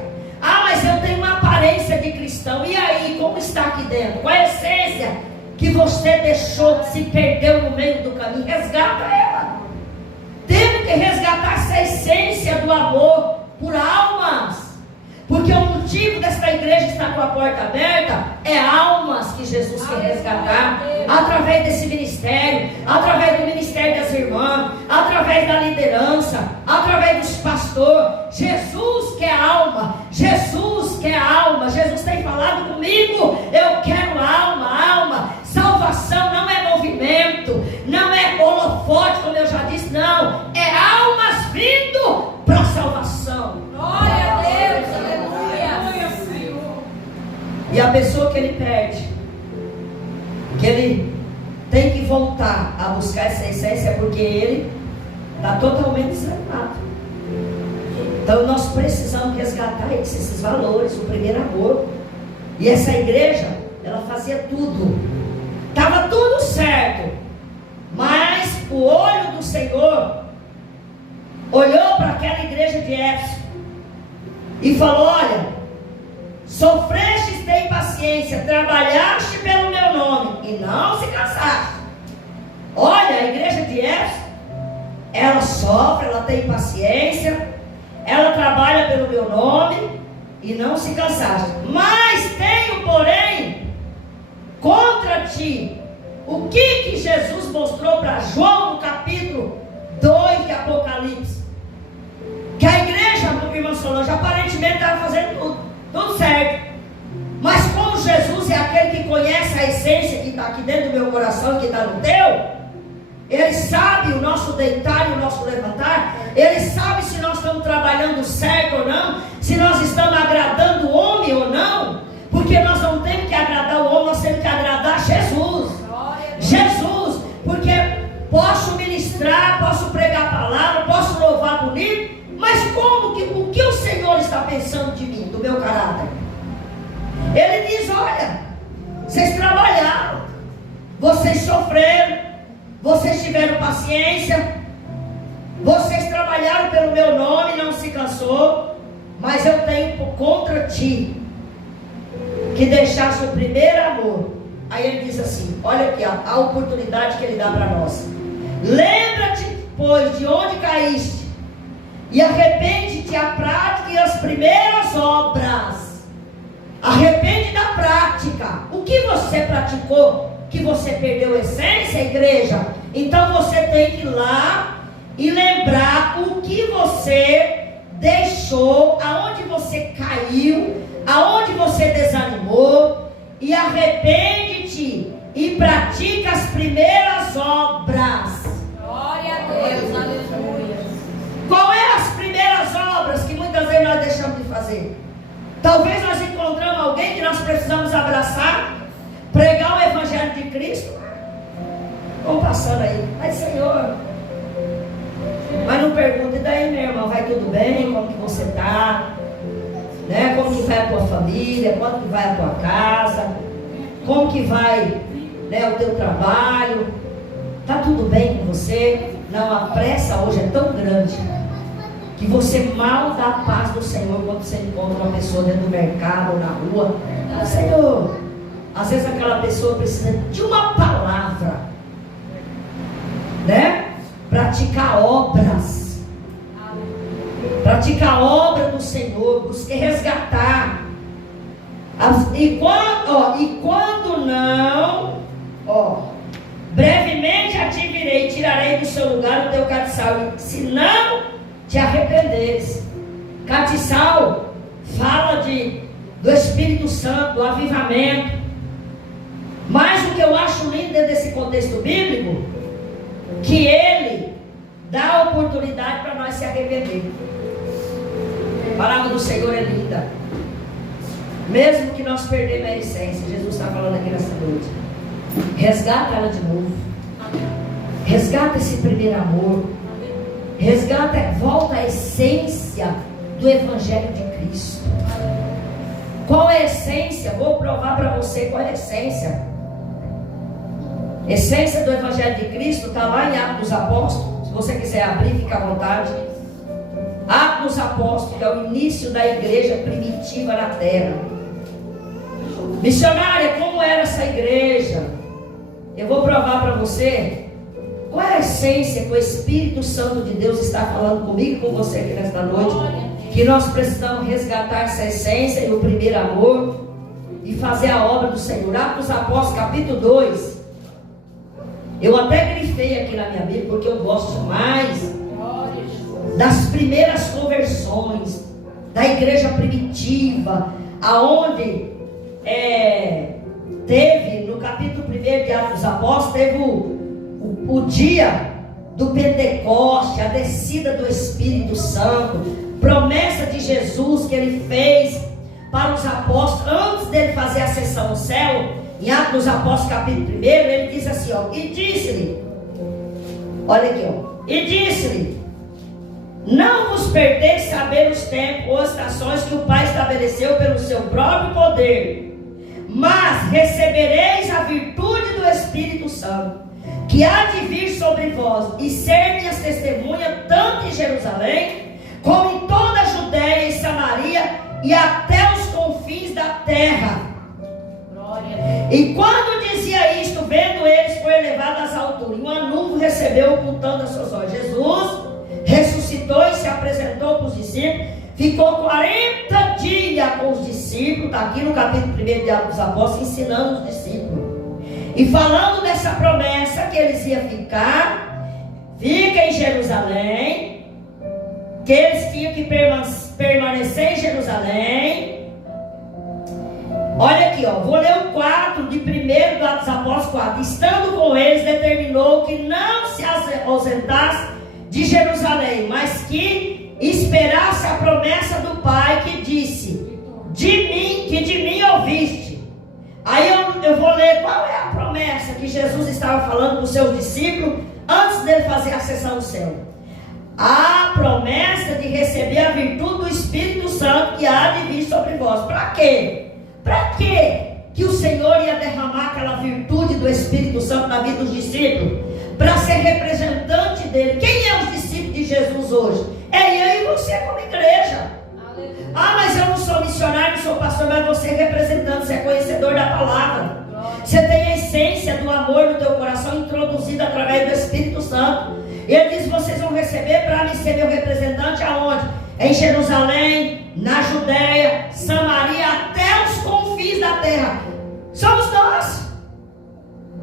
Ah, mas eu tenho uma aparência de cristão. E aí, como está aqui dentro? Qual é a essência que você deixou, se perdeu no meio do caminho? Resgata ela. Temos que resgatar essa essência do amor por almas. Porque o motivo desta igreja estar com a porta aberta é almas que Jesus quer resgatar através desse ministério, através do ministério das irmãs, através da liderança, através dos pastores. Jesus quer alma, Jesus quer alma. Jesus tem falado comigo: eu quero alma. Salvação não é movimento, não é holofote, como eu já disse, não, é almas vindo para a salvação. Glória a Deus, aleluia. E a pessoa que ele perde, que ele tem que voltar a buscar essa essência, porque ele está totalmente desanimado. Então nós precisamos resgatar esses valores, o primeiro amor. E essa igreja, ela fazia tudo, estava tudo certo, mas o olho do Senhor olhou para aquela igreja de Éfeso e falou: olha, Sofrestes, tem paciência, trabalhaste pelo meu nome e não se cansaste. Olha, a igreja de Éfeso, ela sofre, ela tem paciência, ela trabalha pelo meu nome e não se cansaste. Mas tenho, porém, contra ti. O que Jesus mostrou para João no capítulo 2 de Apocalipse? Que a igreja, como a irmã Solange, aparentemente estava fazendo tudo certo. Mas como Jesus é aquele que conhece a essência que está aqui dentro do meu coração, que está no teu, Ele sabe o nosso deitar e o nosso levantar. Ele sabe se nós estamos trabalhando certo ou não, se nós estamos agradando o homem ou não. Porque nós não temos que agradar o homem, nós temos que agradar Jesus. Jesus, porque posso ministrar, posso pregar a palavra, posso louvar bonito, mas o que o Senhor está pensando de mim, do meu caráter? Ele diz: olha, vocês trabalharam, vocês sofreram, vocês tiveram paciência, vocês trabalharam pelo meu nome, não se cansou, mas eu tenho contra ti que deixasse o primeiro amor. Aí ele diz assim, olha aqui a oportunidade que ele dá para nós. Lembra-te, pois, de onde caíste, e arrepende-te a prática e as primeiras obras. Arrepende da prática. O que você praticou, que você perdeu a essência, igreja? Então você tem que ir lá e lembrar o que você deixou, aonde você caiu, aonde você desanimou, e arrepende-te e pratica as primeiras obras. Glória a Deus, aleluia. Qual é as primeiras obras que muitas vezes nós deixamos de fazer? Talvez nós encontramos alguém que nós precisamos abraçar, pregar o Evangelho de Cristo. Vamos passando aí, mas Senhor, mas não pergunta, e daí, meu irmão, vai tudo bem? Como que você está? Né? Como que vai a tua família? Como que vai a tua casa? Como que vai, né, o teu trabalho? Está tudo bem com você? Não, a pressa hoje é tão grande que você mal dá a paz do Senhor quando você encontra uma pessoa dentro do mercado ou na rua. Senhor, às vezes aquela pessoa precisa de uma palavra, né? Praticar obras. Praticar a obra do Senhor, busque resgatar. E quando não, brevemente a ti virei, tirarei do seu lugar o teu catiçal, se não te arrependeres. Catiçal fala do Espírito Santo, do avivamento. Mas o que eu acho lindo dentro desse contexto bíblico, que ele dá a oportunidade para nós se arrepender. A palavra do Senhor é linda. Mesmo que nós perdemos a essência, Jesus está falando aqui nessa noite. Resgata ela de novo. Resgata esse primeiro amor. Resgata, volta à essência do Evangelho de Cristo. Qual é a essência? Vou provar para você qual é a essência. A essência do Evangelho de Cristo está lá em Atos dos Apóstolos. Se você quiser abrir, fica à vontade. Atos dos Apóstolos é o início da igreja primitiva na terra. Missionária, como era essa igreja? Eu vou provar para você qual é a essência que o Espírito Santo de Deus está falando comigo e com você aqui nesta noite. Que nós precisamos resgatar essa essência e o primeiro amor e fazer a obra do Senhor. Atos dos Apóstolos, capítulo 2. Eu até grifei aqui na minha Bíblia porque eu gosto mais das primeiras conversões da igreja primitiva, aonde teve no capítulo 1 de Atos dos Apóstolos, teve o dia do Pentecoste, a descida do Espírito Santo, promessa de Jesus que ele fez para os apóstolos antes dele fazer a ascensão ao céu. Em Atos dos Apóstolos, capítulo 1, ele diz assim, e disse-lhe, olha aqui, e disse-lhe, não vos pertence saber os tempos ou estações que o Pai estabeleceu pelo seu próprio poder, mas recebereis a virtude do Espírito Santo, que há de vir sobre vós, e ser minhas testemunhas, tanto em Jerusalém, como em toda a Judéia e Samaria, e até os confins confins da terra. E quando dizia isto, vendo eles, foi elevado às alturas, e uma nuvem recebeu ocultando as suas olhos. Jesus ressuscitou e se apresentou para os discípulos, ficou 40 dias com os discípulos, está aqui no capítulo 1 de Atos dos Apóstolos, ensinando os discípulos, e falando dessa promessa que eles iam fica em Jerusalém, que eles tinham que permanecer em Jerusalém. Olha aqui, ó, vou ler o 4 de 1 do Atos dos Apóstolos 4. Estando com eles, determinou que não se ausentasse de Jerusalém, mas que esperasse a promessa do Pai, que disse: de mim ouviste. Aí eu vou ler qual é a promessa que Jesus estava falando para os seus discípulos antes dele fazer a ascensão ao céu. A promessa de receber a virtude do Espírito Santo que há de vir sobre vós. Para quê? Para quê que o Senhor ia derramar aquela virtude do Espírito Santo na vida dos discípulos? Para ser representante dele. Quem é os discípulos de Jesus hoje? É eu e você como igreja. Ah, mas eu não sou missionário, não sou pastor, mas você é representante, você é conhecedor da palavra. Você tem a essência do amor no teu coração introduzida através do Espírito Santo. Ele diz: vocês vão receber para me ser meu representante aonde? Em Jerusalém, na Judéia, Samaria, até os confins da terra. Somos nós.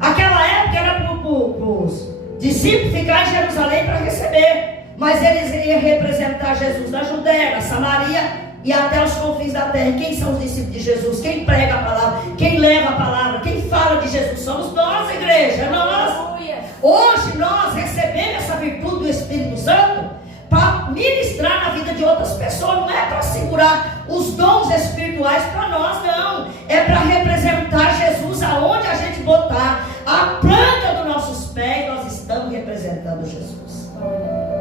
Aquela época era para os discípulos ficar em Jerusalém para receber, mas eles iriam representar Jesus na Judéia, na Samaria e até os confins da terra. E quem são os discípulos de Jesus? Quem prega a palavra? Quem leva a palavra? Quem fala de Jesus? Somos nós, igreja, nós. Hoje nós recebemos essa virtude do Espírito Santo para ministrar na vida de outras pessoas. Não é para segurar os dons espirituais para nós, não. É para representar Jesus aonde a gente botar a planta dos nossos pés. Nós estamos representando Jesus.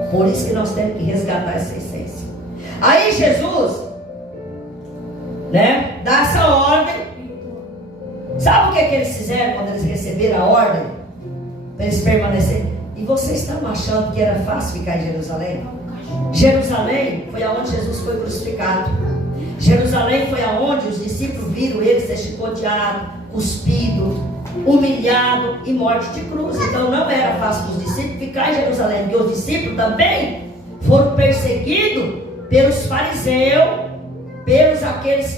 Por isso que nós temos que resgatar essa essência. Aí Jesus, né, dá essa ordem. Sabe o que eles fizeram quando eles receberam a ordem? Para eles permanecerem. E vocês estão achando que era fácil ficar em Jerusalém? Jerusalém foi aonde Jesus foi crucificado. Jerusalém foi aonde os discípulos viram ele ser chicoteado, cuspido, humilhado e morte de cruz. Então não era fácil para os discípulos ficar em Jerusalém, porque os discípulos também foram perseguidos pelos fariseus, pelos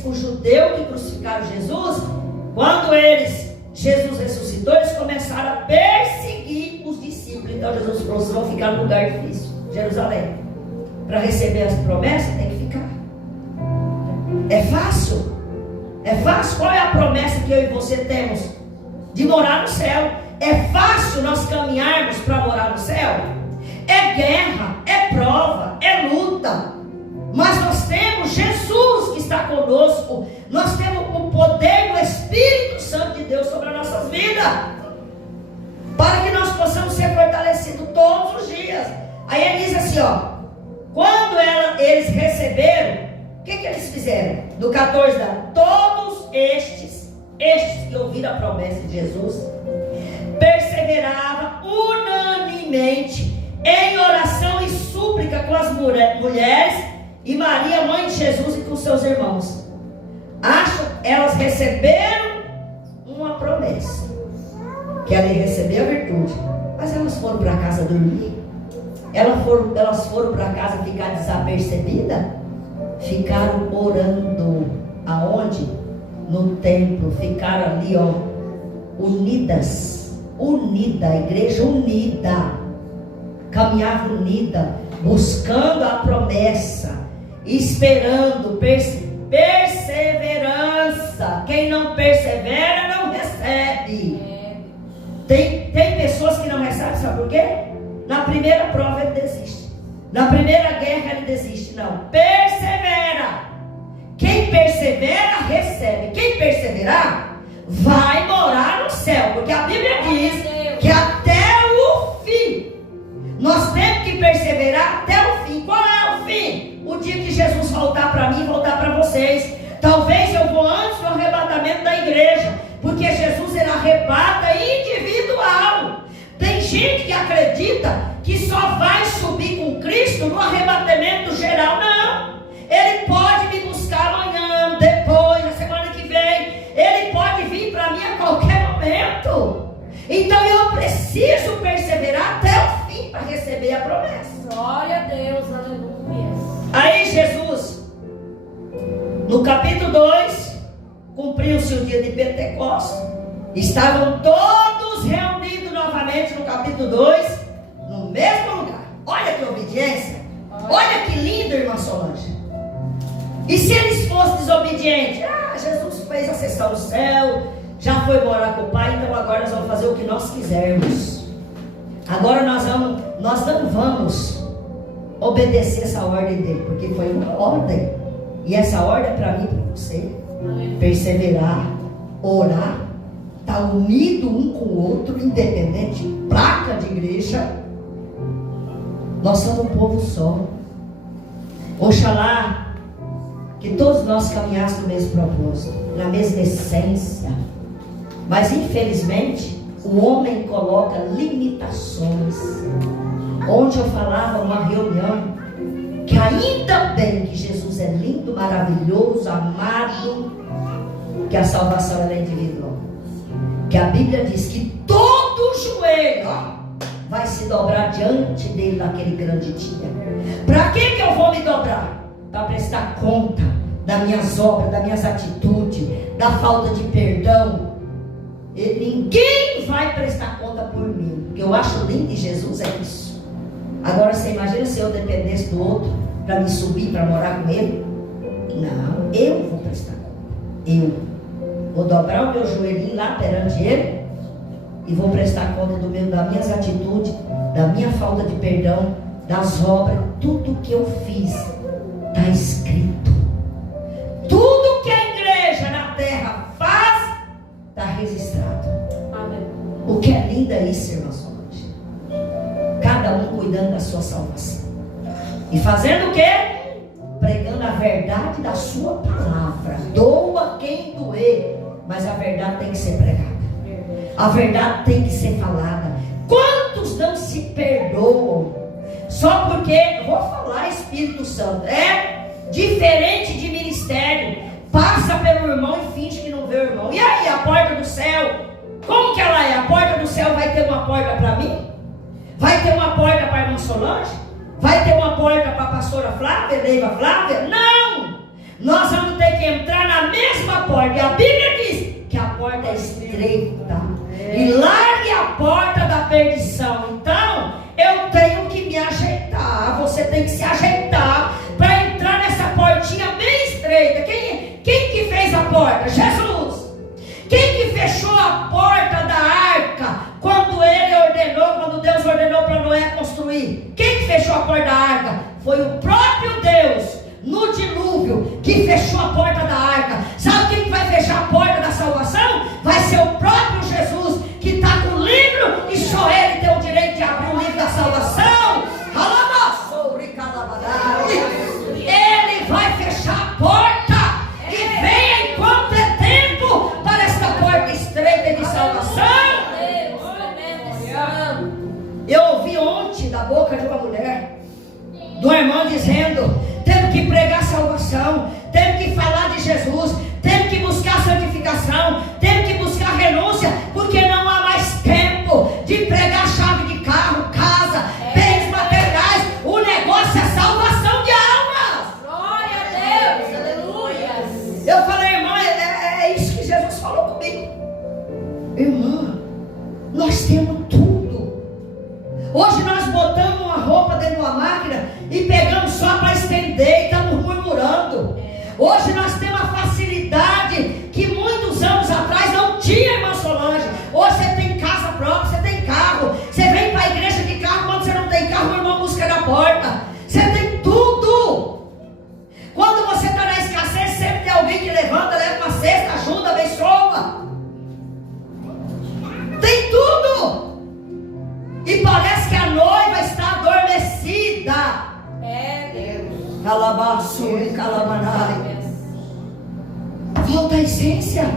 os judeus que crucificaram Jesus. Quando Jesus ressuscitou, eles começaram a perseguir os discípulos. Então Jesus falou: vocês vão ficar num lugar difícil, Jerusalém. Para receber as promessas tem que ficar. É fácil? É fácil? Qual é a promessa que eu e você temos? De morar no céu. É fácil nós caminharmos para morar no céu? É guerra, é prova, é luta. Mas nós temos Jesus que está conosco. Nós temos o poder do Espírito Santo de Deus sobre as nossas vidas, para que nós possamos ser fortalecidos todos os dias. Aí ele diz assim, ó: quando eles receberam, o que eles fizeram? Do 14 todos estes que ouviram a promessa de Jesus, perseveravam unanimemente em oração e súplica com as mulheres e Maria, mãe de Jesus, e com seus irmãos. Elas receberam uma promessa, que ela ia receber a virtude, mas elas foram para casa dormir. Elas foram para casa ficar desapercebidas. Ficaram orando. Aonde? No templo. Ficaram ali, ó, unidas. A igreja unida. Caminhava unida, buscando a promessa, esperando, perseverança. Quem não persevera não recebe. Tem pessoas que não recebem, sabe por quê? Na primeira prova ele desiste, na primeira guerra ele desiste. Não, persevera. Quem persevera recebe. Quem perseverar vai morar no céu, porque a Bíblia diz que até o fim nós temos que perseverar até o fim. Qual é o fim? O dia que Jesus voltar para mim, voltar para vocês. Talvez eu vou antes do arrebatamento da igreja, porque Jesus ele arrebata individual. Tem gente que acredita que só vai subir com Cristo no arrebatamento geral. Não, ele pode me buscar amanhã, depois, na Então eu preciso perseverar até o fim para receber a promessa. Glória a Deus, aleluia. Aí Jesus, no capítulo 2, cumpriu-se o dia de Pentecostes. Estavam todos reunidos novamente no capítulo 2, no mesmo lugar. Olha que obediência. Olha que lindo, irmã Solange. E se eles fossem desobedientes? Jesus fez a sessão no céu, já foi morar com o Pai, então agora nós vamos fazer o que nós quisermos. Agora nós não vamos obedecer essa ordem dele, porque foi uma ordem. E essa ordem é para mim e para você. Perseverar, orar, estar unido um com o outro, independente de placa de igreja. Nós somos um povo só. Oxalá que todos nós caminhássemos no mesmo propósito, na mesma essência. Mas infelizmente o homem coloca limitações. Ontem eu falava numa reunião que ainda bem que Jesus é lindo, maravilhoso, amado, que a salvação é individual. Que a Bíblia diz que todo joelho vai se dobrar diante dele naquele grande dia. Para que eu vou me dobrar? Para prestar conta das minhas obras, das minhas atitudes, da falta de perdão. E ninguém vai prestar conta por mim. O que eu acho lindo de Jesus é isso. Agora você imagina se eu dependesse do outro para me subir, para morar com ele? Não, eu vou prestar conta. Eu vou dobrar o meu joelhinho lá perante ele e vou prestar conta das minhas atitudes, da minha falta de perdão, das obras. Tudo que eu fiz está escrito. Tudo que a igreja na terra faz está registrado. Amém. O que é lindo é isso, irmã Solange. Cada um cuidando da sua salvação. E fazendo o quê? Pregando a verdade da sua palavra. Doa quem doer, mas a verdade tem que ser pregada. A verdade tem que ser falada. Quantos não se perdoam só porque, vou falar, Espírito Santo, é diferente de ministério, passa pelo irmão e finge que não vê o irmão. E aí, a porta do céu, como que ela é? A porta do céu vai ter uma porta para mim? Vai ter uma porta para a irmã Solange? Vai ter uma porta para a pastora Flávia, Neiva Flávia? Não! Nós vamos ter que entrar na mesma porta. E a Bíblia diz que a porta é estreita e largue a porta da perdição. Então, eu tenho que me ajeitar. Você tem que se ajeitar para entrar nessa portinha bem estreita. Quem que fez a porta? Jesus. Quem que fechou a porta da arca quando Deus ordenou para Noé construir? Quem que fechou a porta da arca? Foi o próprio Deus, no dilúvio, que fechou a porta da arca. Sabe quem que vai fechar a porta da salvação? Vai ser o próprio Jesus, que está com o livro, e só ele tem o direito de abrir o livro da salvação. Ele vai fechar a porta, e venha enquanto é tempo para esta porta estreita de salvação. Eu ouvi ontem da boca de uma mulher, do irmão dizendo: temos que pregar salvação, temos que falar de Jesus, temos que buscar santificação, temos que buscar renúncia, porque não há mais tempo de pregar chave de carro, casa, bens materiais. O negócio é salvação de almas. Glória a Deus, aleluia. Eu falei: irmã, é isso que Jesus falou comigo. Irmã, nós temos tudo. Hoje nós botamos uma roupa dentro de uma máquina e pegamos só para estender e estamos murmurando. Hoje nós temos uma facilidade que muitos anos atrás não tinha, irmã Solange. Hoje você tem casa própria, você tem carro, você vem para a igreja de carro. Quando você não tem carro, o irmão busca na porta. Você tem tudo. Quando você está na escassez, sempre tem alguém que levanta, leva uma cesta, ajuda, abençoa. Tem tudo. E parece que a noiva está adormecida. É Deus. Calabaço e calamanai. Volta à essência.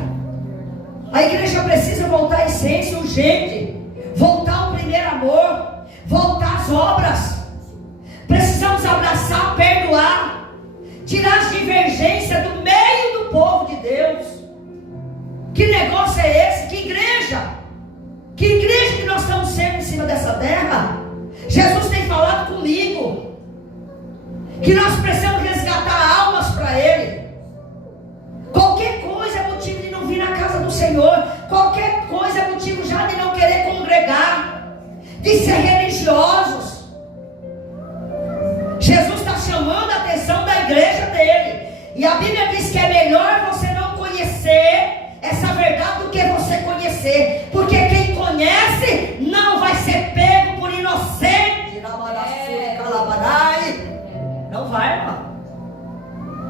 A igreja precisa voltar à essência urgente. Voltar ao primeiro amor. Voltar às obras. Precisamos abraçar, perdoar, tirar as divergências do meio do povo de Deus. Que negócio é esse? Que igreja? Que igreja que nós estamos sendo em cima dessa terra? Jesus tem falado comigo que nós precisamos resgatar almas para Ele. Qualquer coisa é motivo de não vir na casa do Senhor. Qualquer coisa é motivo já de não querer congregar, de ser religiosos. Jesus está chamando a atenção da igreja dele. E a Bíblia diz que é melhor você não conhecer essa verdade do que você conhecer. Porque quem conhece não vai ser pego por inocente. Não vai, irmão.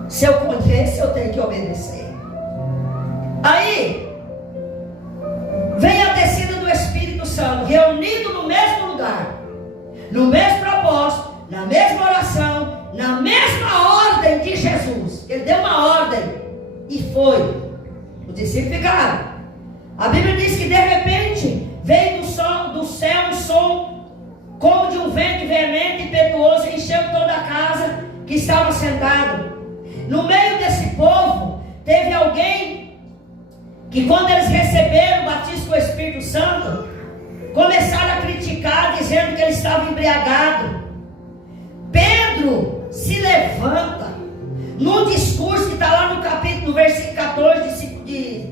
Se eu conheço, eu tenho que obedecer. Aí vem a descida do Espírito Santo, reunido no mesmo lugar, no mesmo propósito, na mesma oração, na mesma ordem de Jesus. Ele deu uma ordem e foi. Os discípulos ficaram. A Bíblia diz que de repente veio do céu um som como de um vento veemente e impetuoso, e encheu toda a casa que estava sentado. No meio desse povo teve alguém que, quando eles receberam o batismo do Espírito Santo, começaram a criticar, dizendo que ele estava embriagado. Pedro se levanta num discurso que está lá no versículo 14 de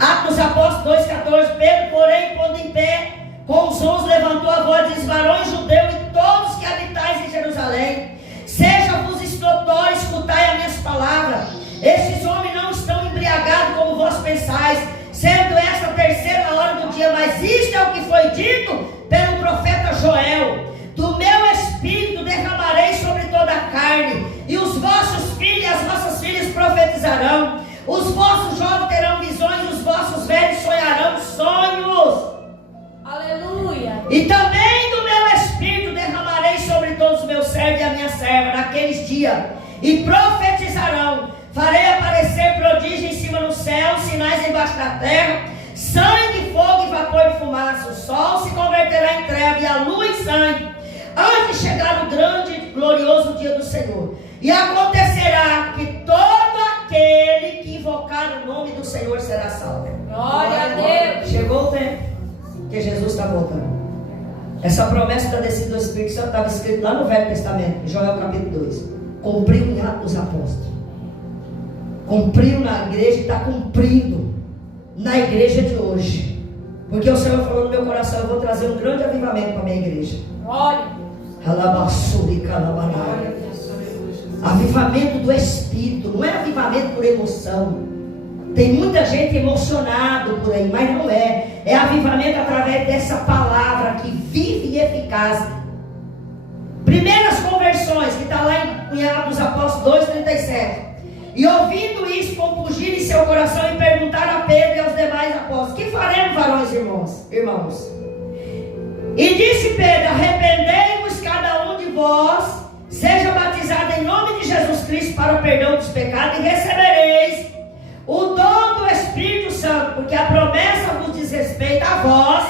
Atos dos Apóstolos 2,14. Pedro, porém, pondo em pé com os 11, levantou a voz e disse: varões judeus e todos que habitais em Jerusalém, seja-vos instrutor, escutai as minhas palavras. Estes homens não estão embriagados como vós pensais, sendo esta a terceira hora do dia, mas isto é o que foi dito pelo profeta Joel: do meu espírito derramarei sobre toda a carne, e os vossos filhos e as vossas filhas profetizarão, os vossos jovens terão visões, e os vossos velhos sonharão sonhos. Aleluia. E também do meu espírito derramarei sobre todos os meus servos e a minha serva naqueles dias, e profetizarão. Farei aparecer prodígio em cima no céu, sinais embaixo da terra, sangue, fogo e vapor de fumaça. O sol se converterá em treva e a lua em sangue, antes de chegar o grande e glorioso dia do Senhor. E acontecerá que todo aquele que invocar o nome do Senhor será salvo. Glória a Deus. Chegou o tempo que Jesus está voltando. Essa promessa da descida do Espírito Santo estava escrita lá no Velho Testamento, em Joel capítulo 2. Cumpriu em Atos dos Apóstolos. Cumpriu na igreja e está cumprindo na igreja de hoje. Porque o Senhor falou no meu coração: eu vou trazer um grande avivamento para a minha igreja. Glória. Avivamento do Espírito, não é avivamento por emoção. Tem muita gente emocionado por aí, mas não é. É avivamento através dessa palavra que vive e eficaz. Primeiras conversões, que está lá em Atos dos Apóstolos 2,37. E ouvindo isso, compungiram em seu coração e perguntaram a Pedro e aos demais apóstolos: que faremos, varões irmãos? E disse Pedro: arrependei-vos cada um de vós, seja batizado em nome de Jesus Cristo para o perdão dos pecados, e recebereis o dom do Espírito Santo, porque a promessa vos diz respeito a vós,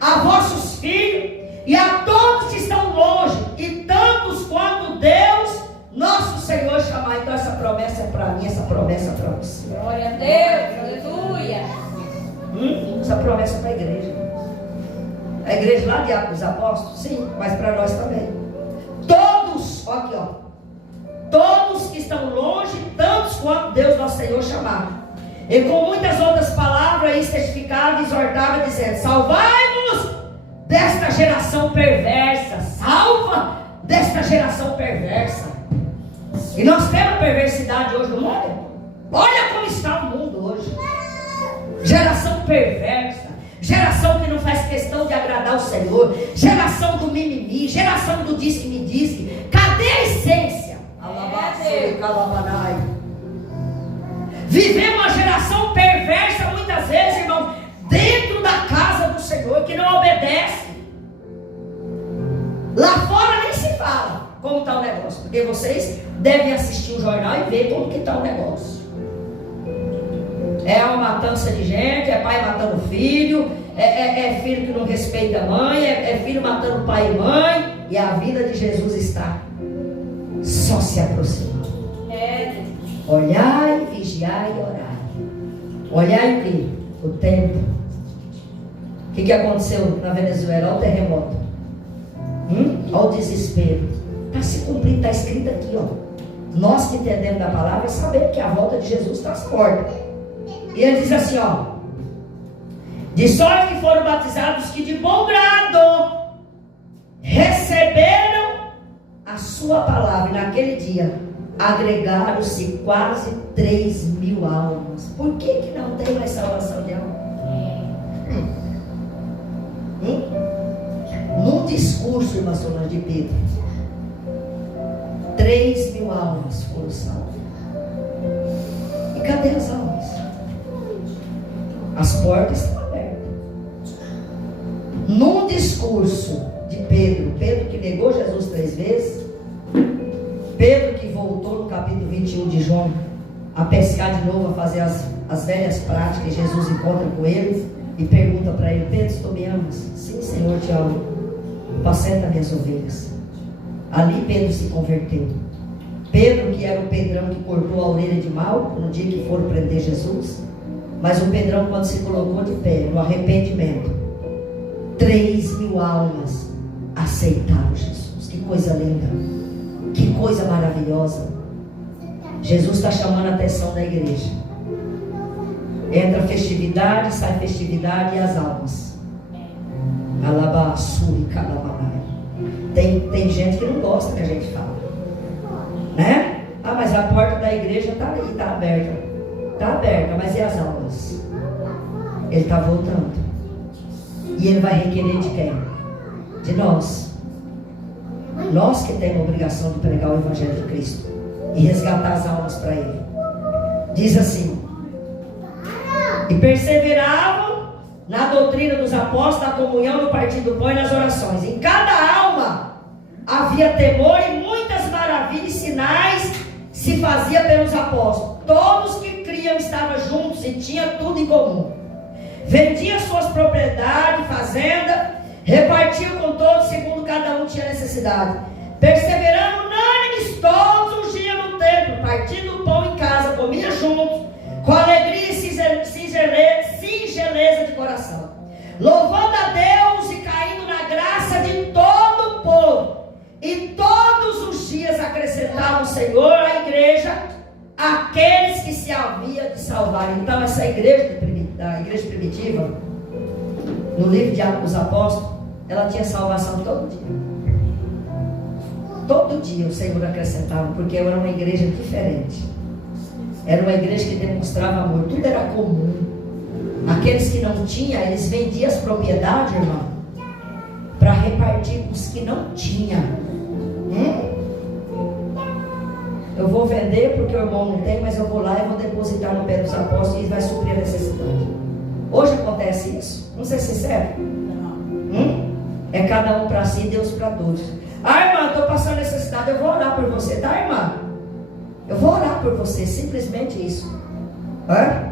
a vossos filhos e a todos que estão longe, e tantos quanto Deus nosso Senhor chamar. Então essa promessa é para mim, essa promessa é para você. Glória a Deus, aleluia. Essa promessa é para a igreja. A igreja lá de Atos dos Apóstolos, sim, mas para nós também. Todos, olha aqui, ó, todos que estão longe, tantos quanto Deus nosso Senhor chamar. E com muitas outras palavras aí testificava e exortava, dizendo: salvai-nos desta geração perversa. Salva desta geração perversa. E nós temos perversidade hoje no mundo. Olha como está o mundo hoje. Geração perversa, geração que não faz questão de agradar o Senhor, geração do mimimi, geração do diz que me diz. Cadê a essência? Vivemos uma geração perversa muitas vezes, irmão, dentro da casa do Senhor, que não obedece. Lá fora nem se fala como está o negócio, porque vocês devem assistir o jornal e ver como que está o negócio. É uma matança de gente, é pai matando filho, é filho que não respeita a mãe, é filho matando pai e mãe, e a vida de Jesus está só se aproximando. Olhai, vigiai e orai. Olhai o que? O tempo que aconteceu na Venezuela? Olha o terremoto. Olha o desespero. Está se cumprindo, está escrito aqui, ó. Nós que entendemos da palavra sabemos que a volta de Jesus está às portas. E ele diz assim, ó: de sorte que foram batizados que de bom grado receberam a sua palavra. E naquele dia agregaram-se quase 3.000 almas. Por que não tem mais salvação de alma? Num discurso, irmã Solange de Pedro, 3.000 almas foram salvas. E cadê as almas? As portas estão abertas. Num discurso de Pedro que negou Jesus 3 vezes, Pedro que voltou no capítulo 21 de João a pescar de novo, a fazer as velhas práticas, Jesus encontra com ele e pergunta para ele: Pedro, tu me amas? Sim, Senhor, te amo. Apacenta minhas ovelhas. Ali Pedro se converteu. Pedro, que era o Pedrão que cortou a orelha de Malco no dia que foram prender Jesus, mas o Pedrão, quando se colocou de pé no arrependimento, 3.000 almas aceitaram Jesus. Que coisa linda, que coisa maravilhosa. Jesus está chamando a atenção da igreja. Entra festividade, sai festividade, e as almas. Alabaçu e calabarai. Tem gente que não gosta que a gente fala, né? Ah, mas a porta da igreja está ali, está aberta. Está aberta, mas e as almas? Ele está voltando. E ele vai requerer de quem? De nós. Nós que temos a obrigação de pregar o Evangelho de Cristo e resgatar as almas para ele. Diz assim: e perseveravam na doutrina dos apóstolos, na comunhão, no partir do pão e nas orações. Em cada alma havia temor, e muitas maravilhas e sinais se fazia pelos apóstolos. Todos que criam estavam juntos e tinham tudo em comum. Vendiam suas propriedades, fazenda, repartiam com todos segundo cada um tinha necessidade. Perseverando unânimes todos os dias no templo, partindo o pão em casa, comiam juntos, com alegria e singeleza de coração, louvando a Deus e caindo na graça de todo o povo. E todos os dias acrescentava o Senhor à igreja aqueles que se havia de salvar. Então essa igreja da igreja primitiva, no livro de Atos dos Apóstolos, ela tinha salvação todo dia. Todo dia o Senhor acrescentava, porque era uma igreja diferente. Era uma igreja que demonstrava amor. Tudo era comum. Aqueles que não tinham, eles vendiam as propriedades, irmão, para repartir com os que não tinham. Eu vou vender porque o irmão não tem, mas eu vou lá e vou depositar no pé dos apóstolos e vai suprir a necessidade. Hoje acontece isso. Vamos ser sinceros? É cada um para si, Deus para todos. Ah, irmã, estou passando necessidade, eu vou orar por você, tá, irmã? Eu vou orar por você, simplesmente isso.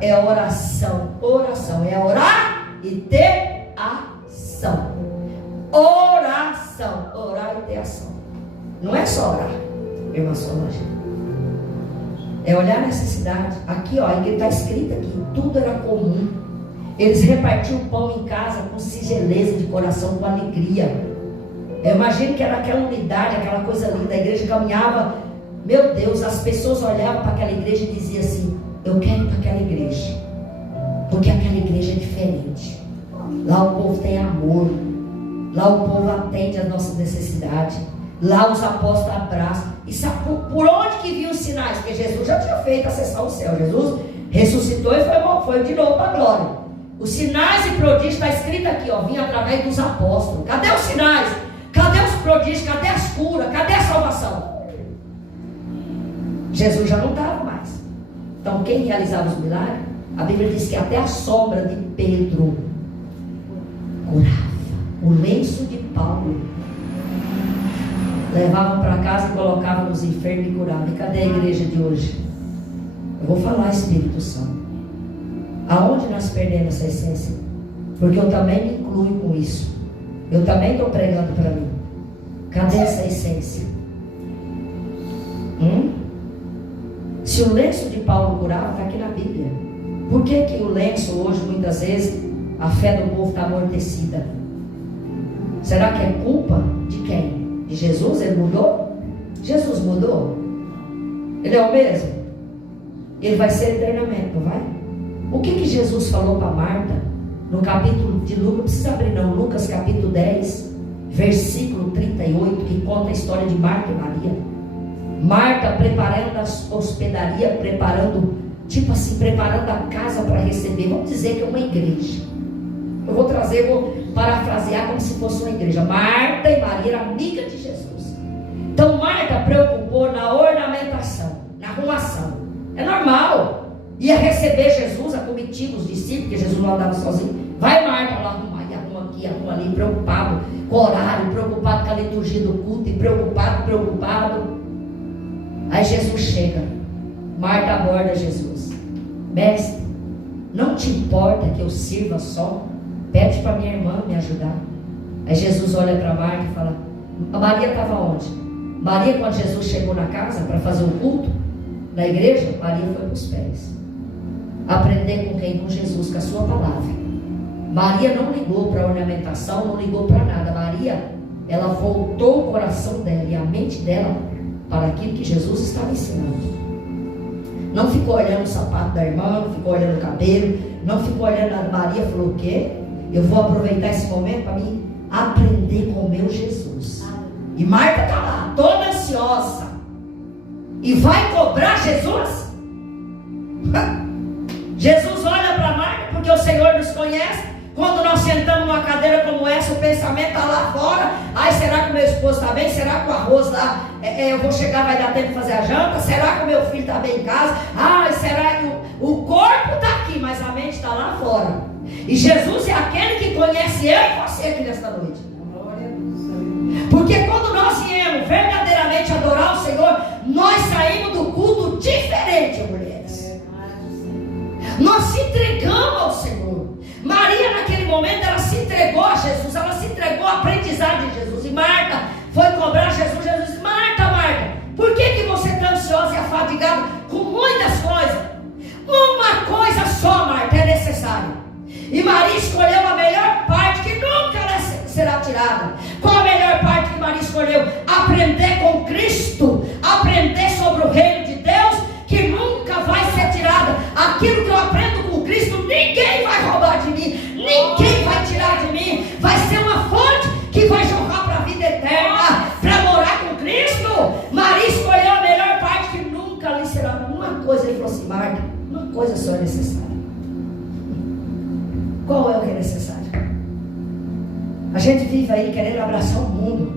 É oração, oração, é orar e ter ação. Oração, orar e ter ação. Não é só orar, irmã Solange. É olhar a necessidade. Aqui, ó, está escrito aqui, tudo era comum. Eles repartiam o pão em casa com singeleza de coração, com alegria. Eu imagino que era aquela unidade, aquela coisa linda. A igreja caminhava, meu Deus, as pessoas olhavam para aquela igreja e diziam assim: eu quero ir para aquela igreja, porque aquela igreja é diferente. Lá o povo tem amor, lá o povo atende às nossas necessidades, lá os apóstolos abraçam. E sabe por onde que viam os sinais? Porque Jesus já tinha feito acessar o céu. Jesus ressuscitou e foi de novo para a glória. Os sinais e prodígios está escrito aqui, ó, vinha através dos apóstolos. Cadê os sinais? Cadê os prodígios? Cadê as curas? Cadê a salvação? Jesus já não estava mais. Então quem realizava os milagres? A Bíblia diz que até a sombra de Pedro curava. O lenço de Paulo levavam para casa e colocavam nos enfermos e curavam. E cadê a igreja de hoje? Eu vou falar, Espírito Santo. Aonde nós perdemos essa essência? Porque eu também me incluo com isso. Eu também estou pregando para mim. Cadê essa essência? Se o lenço de Paulo curava, está aqui na Bíblia. Por que o lenço hoje, muitas vezes, A fé do povo está amortecida. Será que é culpa de quem? De Jesus? Ele mudou? Jesus mudou? Ele é o mesmo? Ele vai ser eternamente, não vai? O que Jesus falou para Marta? No capítulo de Lucas, não precisa abrir não, Lucas capítulo 10, versículo 38, que conta a história de Marta e Maria. Marta preparando a hospedaria, preparando, tipo assim, preparando a casa para receber. Vamos dizer que é uma igreja. Eu vou trazer, vou parafrasear como se fosse uma igreja. Marta e Maria eram amigas de Jesus. Então Marta preocupou na ornamentação, na arrumação. É normal. Ia receber Jesus, a comitiva, os discípulos, porque Jesus não andava sozinho. Vai Marta lá arrumar, e arruma aqui, arruma ali, preocupado com o horário, preocupado com a liturgia do culto, e preocupado. Aí Jesus chega. Marta aborda Jesus. Mestre, não te importa que eu sirva só? Pede para minha irmã me ajudar. Aí Jesus olha para Marta e fala: a Maria estava onde? Maria, quando Jesus chegou na casa para fazer o culto, na igreja, Maria foi para os pés. Aprender com quem? Com Jesus, com a sua palavra. Maria não ligou para a ornamentação, não ligou para nada. Maria, ela voltou o coração dela e a mente dela para aquilo que Jesus estava ensinando. Não ficou olhando o sapato da irmã, não ficou olhando o cabelo, não ficou olhando a Maria. Falou: o quê? Eu vou aproveitar esse momento para mim aprender com o meu Jesus. E Marta está lá, toda ansiosa, e vai cobrar Jesus? Jesus olha para Marta, porque o Senhor nos conhece. Quando nós sentamos numa cadeira como essa, o pensamento está lá fora. Ai, será que o meu esposo está bem? Será que o arroz lá, eu vou chegar, vai dar tempo de fazer a janta? Será que o meu filho está bem em casa? Ai, será que o corpo está aqui, mas a mente está lá fora. E Jesus é aquele que conhece eu e você aqui nesta noite. Porque quando nós viemos verdadeiramente adorar o Senhor, nós saímos do culto diferente, mulheres. Nós se entregamos ao Senhor. Maria, naquele momento, ela se entregou a Jesus, ela se entregou à aprendizagem de Jesus. E Marta foi cobrar Jesus. Jesus disse: Marta, Marta, por que você está ansiosa e afadigada com muitas coisas? Uma coisa só, Marta, é necessária. E Maria escolheu a melhor parte que nunca será tirada. Qual a melhor parte que Maria escolheu? Aprender com Cristo, aprender sobre o reino de Deus, que nunca vai ser tirada. Aquilo que eu aprendo com Cristo, ninguém vai roubar de mim, ninguém vai tirar de mim. Vai ser uma fonte que vai jorrar para a vida eterna, para morar com Cristo. Maria escolheu a melhor parte que nunca lhe será. Uma coisa, ele falou assim: Marta, uma coisa só é necessária. Qual é o que é necessário? A gente vive aí querendo abraçar o mundo.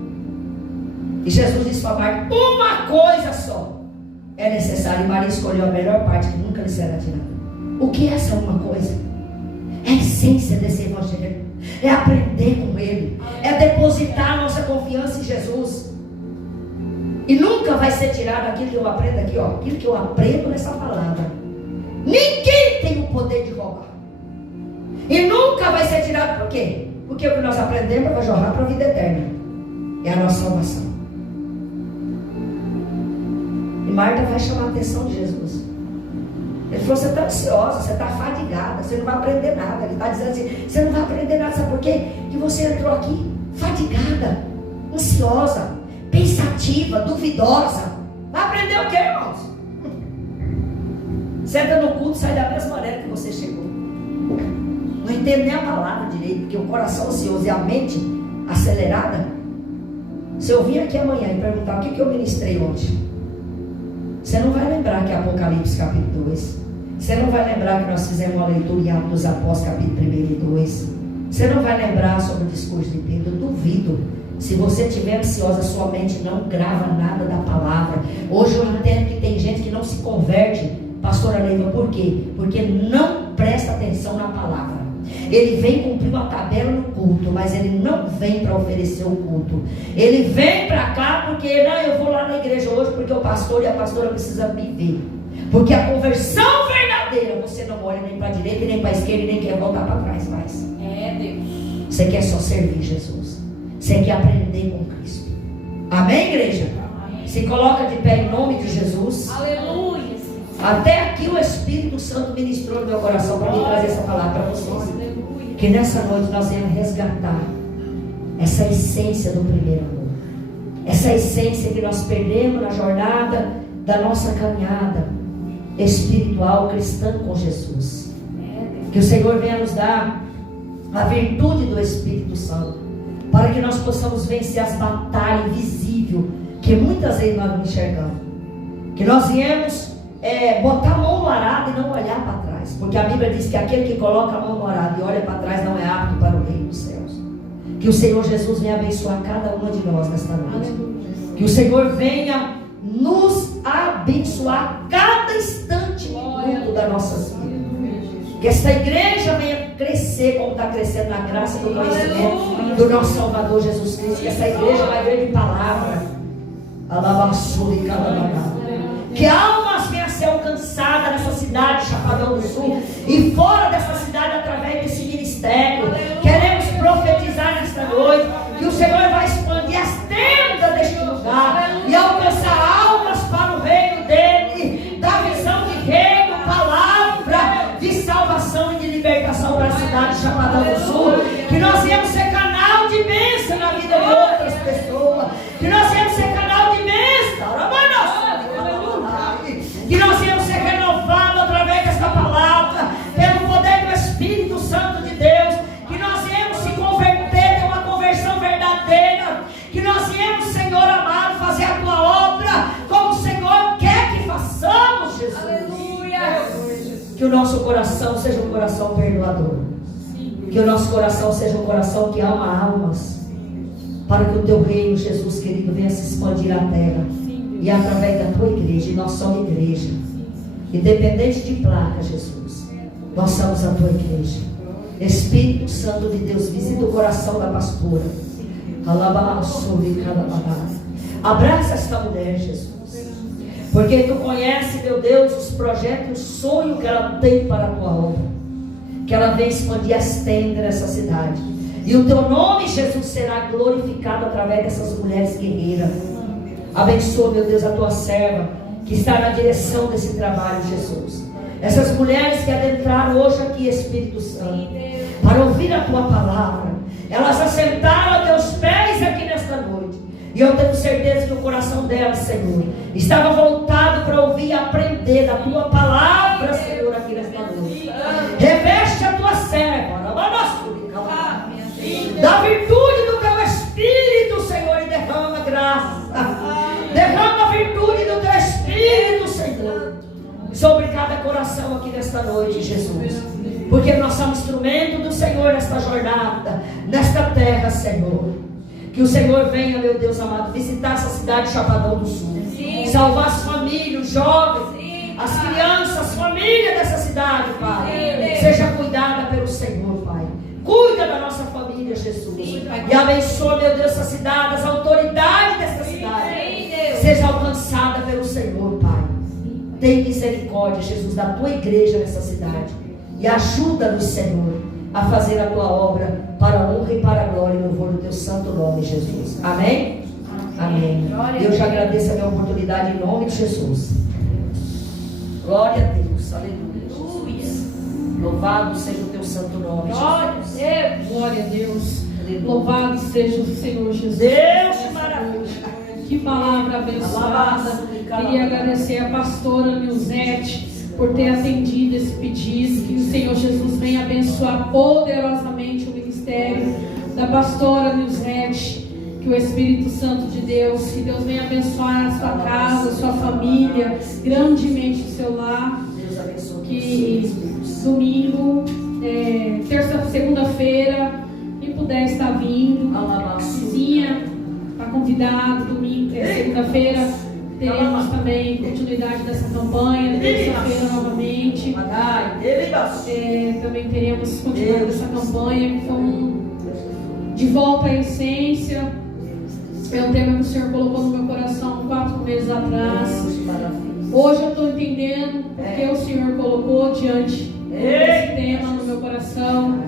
E Jesus disse para Marta: uma coisa só é necessária. E Maria escolheu a melhor parte que nunca lhe será tirada. O que é essa uma coisa? É a essência desse evangelho. É aprender com ele. É depositar a nossa confiança em Jesus. E nunca vai ser tirado aquilo que eu aprendo aqui, ó. Aquilo que eu aprendo nessa palavra. Ninguém tem o poder de roubar. E nunca vai ser tirado. Por quê? Porque o que nós aprendemos vai jorrar para a vida eterna. É a nossa salvação. E Marta vai chamar a atenção de Jesus. Ele falou: você está ansiosa, você está fadigada, você não vai aprender nada. Ele está dizendo assim: você não vai aprender nada. Sabe por quê? Que você entrou aqui fadigada, ansiosa, pensativa, duvidosa. Vai aprender o quê, irmãos? Senta no culto e sai da mesma maneira que você chegou. Não entende nem a palavra direito, porque o coração ansioso e a mente acelerada. Se eu vir aqui amanhã e perguntar o que eu ministrei hoje, você não vai lembrar que é Apocalipse capítulo 2. Você não vai lembrar que nós fizemos uma leitura em Atos dos Apóstolos capítulo 1 e 2. Você não vai lembrar sobre o discurso de Pedro. Eu duvido. Se você estiver ansiosa, sua mente não grava nada da palavra. Hoje eu entendo que tem gente que não se converte, pastora Leiva. Por quê? Porque não presta atenção na palavra. Ele vem cumprir uma tabela no culto, mas ele não vem para oferecer o culto. Ele vem para cá porque não, eu vou lá na igreja hoje porque o pastor e a pastora precisam me ver. Porque a conversão verdadeira, você não olha nem para a direita, nem para a esquerda, nem quer voltar para trás mais. É Deus. Você quer só servir Jesus. Você quer aprender com Cristo. Amém, igreja? Amém. Se coloca de pé em nome de Jesus. Aleluia. Até aqui o Espírito Santo ministrou no meu coração para me trazer essa palavra para vocês. Que nessa noite nós venhamos resgatar essa essência do primeiro amor. Essa essência que nós perdemos na jornada da nossa caminhada espiritual cristã com Jesus. Que o Senhor venha nos dar a virtude do Espírito Santo, para que nós possamos vencer as batalhas invisíveis que muitas vezes nós não enxergamos. Que nós viemos botar a mão no arado e não olhar para trás, porque a Bíblia diz que aquele que coloca a mão no arado e olha para trás não é apto para o reino dos céus. Que o Senhor Jesus venha abençoar cada uma de nós nesta noite. Que o Senhor venha nos abençoar cada instante minuto das nossas vidas. Que esta igreja venha crescer como está crescendo na graça do conhecimento do nosso Salvador Jesus Cristo. Que essa igreja vai ver de palavra. Que almas venham a ser alcançadas nessa cidade, Chapadão do Sul, e fora dessa cidade através desse ministério. Queremos profetizar nesta noite que o Senhor vai expandir as tendas deste lugar e alcançar almas para o reino dele, da visão de reino, palavra de salvação e de libertação para a cidade de Chapadão do Sul. Que nós viemos ser canal de bênção na vida de outras pessoas. Que nós viemos ser canal de bênção. Que nós viemos ser renovados através desta palavra, pelo poder do Espírito Santo de Deus. Que nós viemos se converter, ter uma conversão verdadeira. Que nós viemos, Senhor amado, fazer a tua obra como o Senhor quer que façamos, Jesus. Aleluia. Que o nosso coração seja um coração perdoador. Que o nosso coração seja um coração que ama almas. Para que o teu reino, Jesus querido, venha se expandir na terra. E através da tua igreja, e nós somos igreja. Independente de placa, Jesus, nós somos a tua igreja. Espírito Santo de Deus, visita o coração da pastora. Abraça esta mulher, Jesus. Porque tu conheces, meu Deus, os projetos e os sonhos que ela tem para a tua obra. Que ela venha expandir as tendas nessa cidade. E o teu nome, Jesus, será glorificado através dessas mulheres guerreiras. Abençoa, meu Deus, a tua serva que está na direção desse trabalho, Jesus. Essas mulheres que adentraram hoje aqui, Espírito Santo, para ouvir a tua palavra, elas assentaram a teus pés aqui nesta noite. E eu tenho certeza que o coração delas, Senhor, estava voltado para ouvir e aprender da tua palavra, Senhor, aqui nesta noite. Reveste a tua serva, da virtude do teu Espírito, Senhor, e derrama graça. Derrama a virtude do teu Espírito, Senhor, sobre cada coração aqui nesta noite, Jesus. Porque nós somos instrumento do Senhor nesta jornada, nesta terra, Senhor. Que o Senhor venha, meu Deus amado, visitar essa cidade de Chapadão do Sul. Salvar as famílias, os jovens, as crianças, as famílias dessa cidade, Pai. Seja cuidada pelo Senhor, Pai. Cuida da nossa família, Jesus. E abençoa, meu Deus, essa cidade, as autoridades dessa cidade. Seja alcançada pelo Senhor, Pai. Tem misericórdia, Jesus, da tua igreja nessa cidade. E ajuda-nos, Senhor, a fazer a tua obra para a honra e para a glória e louvor do teu santo nome, Jesus. Amém? Amém. Eu já agradeço a minha oportunidade em nome de Jesus. Glória a Deus. Aleluia. Louvado seja o teu santo nome, Jesus. Glória a Deus. Louvado seja o Senhor Jesus. Deus maravilhoso. Que palavra abençoada. Queria agradecer a pastora Nilzete por ter atendido esse pedido. Que o Senhor Jesus venha abençoar poderosamente o ministério da pastora Nilzete. Que o Espírito Santo de Deus, que Deus venha abençoar a sua casa, a sua família, grandemente o seu lar. Que domingo, segunda-feira, quem puder estar vindo, vizinha, está convidado. Domingo, segunda-feira, teremos também continuidade dessa campanha. Terça-feira novamente, também teremos continuidade dessa campanha, que foi de volta à essência. É um tema que o Senhor colocou no meu coração 4 meses atrás. Hoje eu estou entendendo porque o Senhor colocou diante desse tema no meu coração.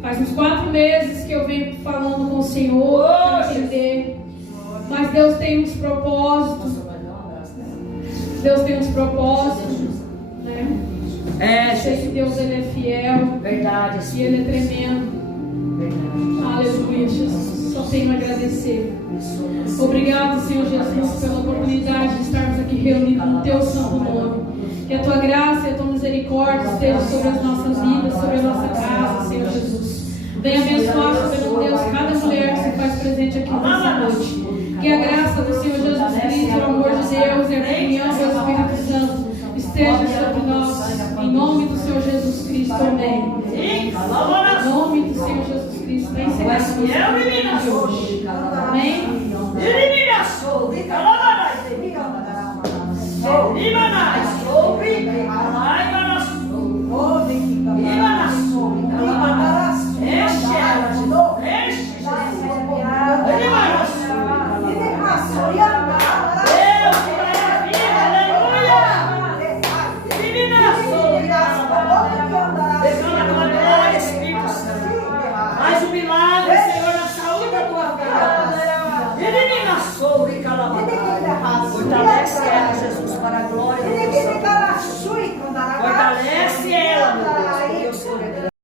Faz uns 4 meses que eu venho falando com o Senhor para entender. Mas Deus tem uns propósitos. Deus tem uns propósitos. É, Sei que Deus ele é fiel. Verdade, E Ele é tremendo. Verdade. Aleluia, Jesus. Só tenho a agradecer. Obrigado, Senhor Jesus, pela oportunidade de estarmos aqui reunidos no Teu santo nome. Que a Tua graça e a Tua misericórdia estejam sobre as nossas vidas, sobre a nossa casa, Senhor Jesus. Venha abençoar, soberano Deus, cada mulher que se faz presente aqui nessa noite. Que a graça do Senhor Jesus Cristo, o amor de Deus e a comunhão do Espírito Santo esteja sobre nós. Em nome do Senhor Jesus Cristo, amém. Em nome do Senhor Jesus Cristo, para encerrar esse dia de hoje. Amém. Faz um milagre, Senhor, na saúde da tua casa. Ele me nasceu,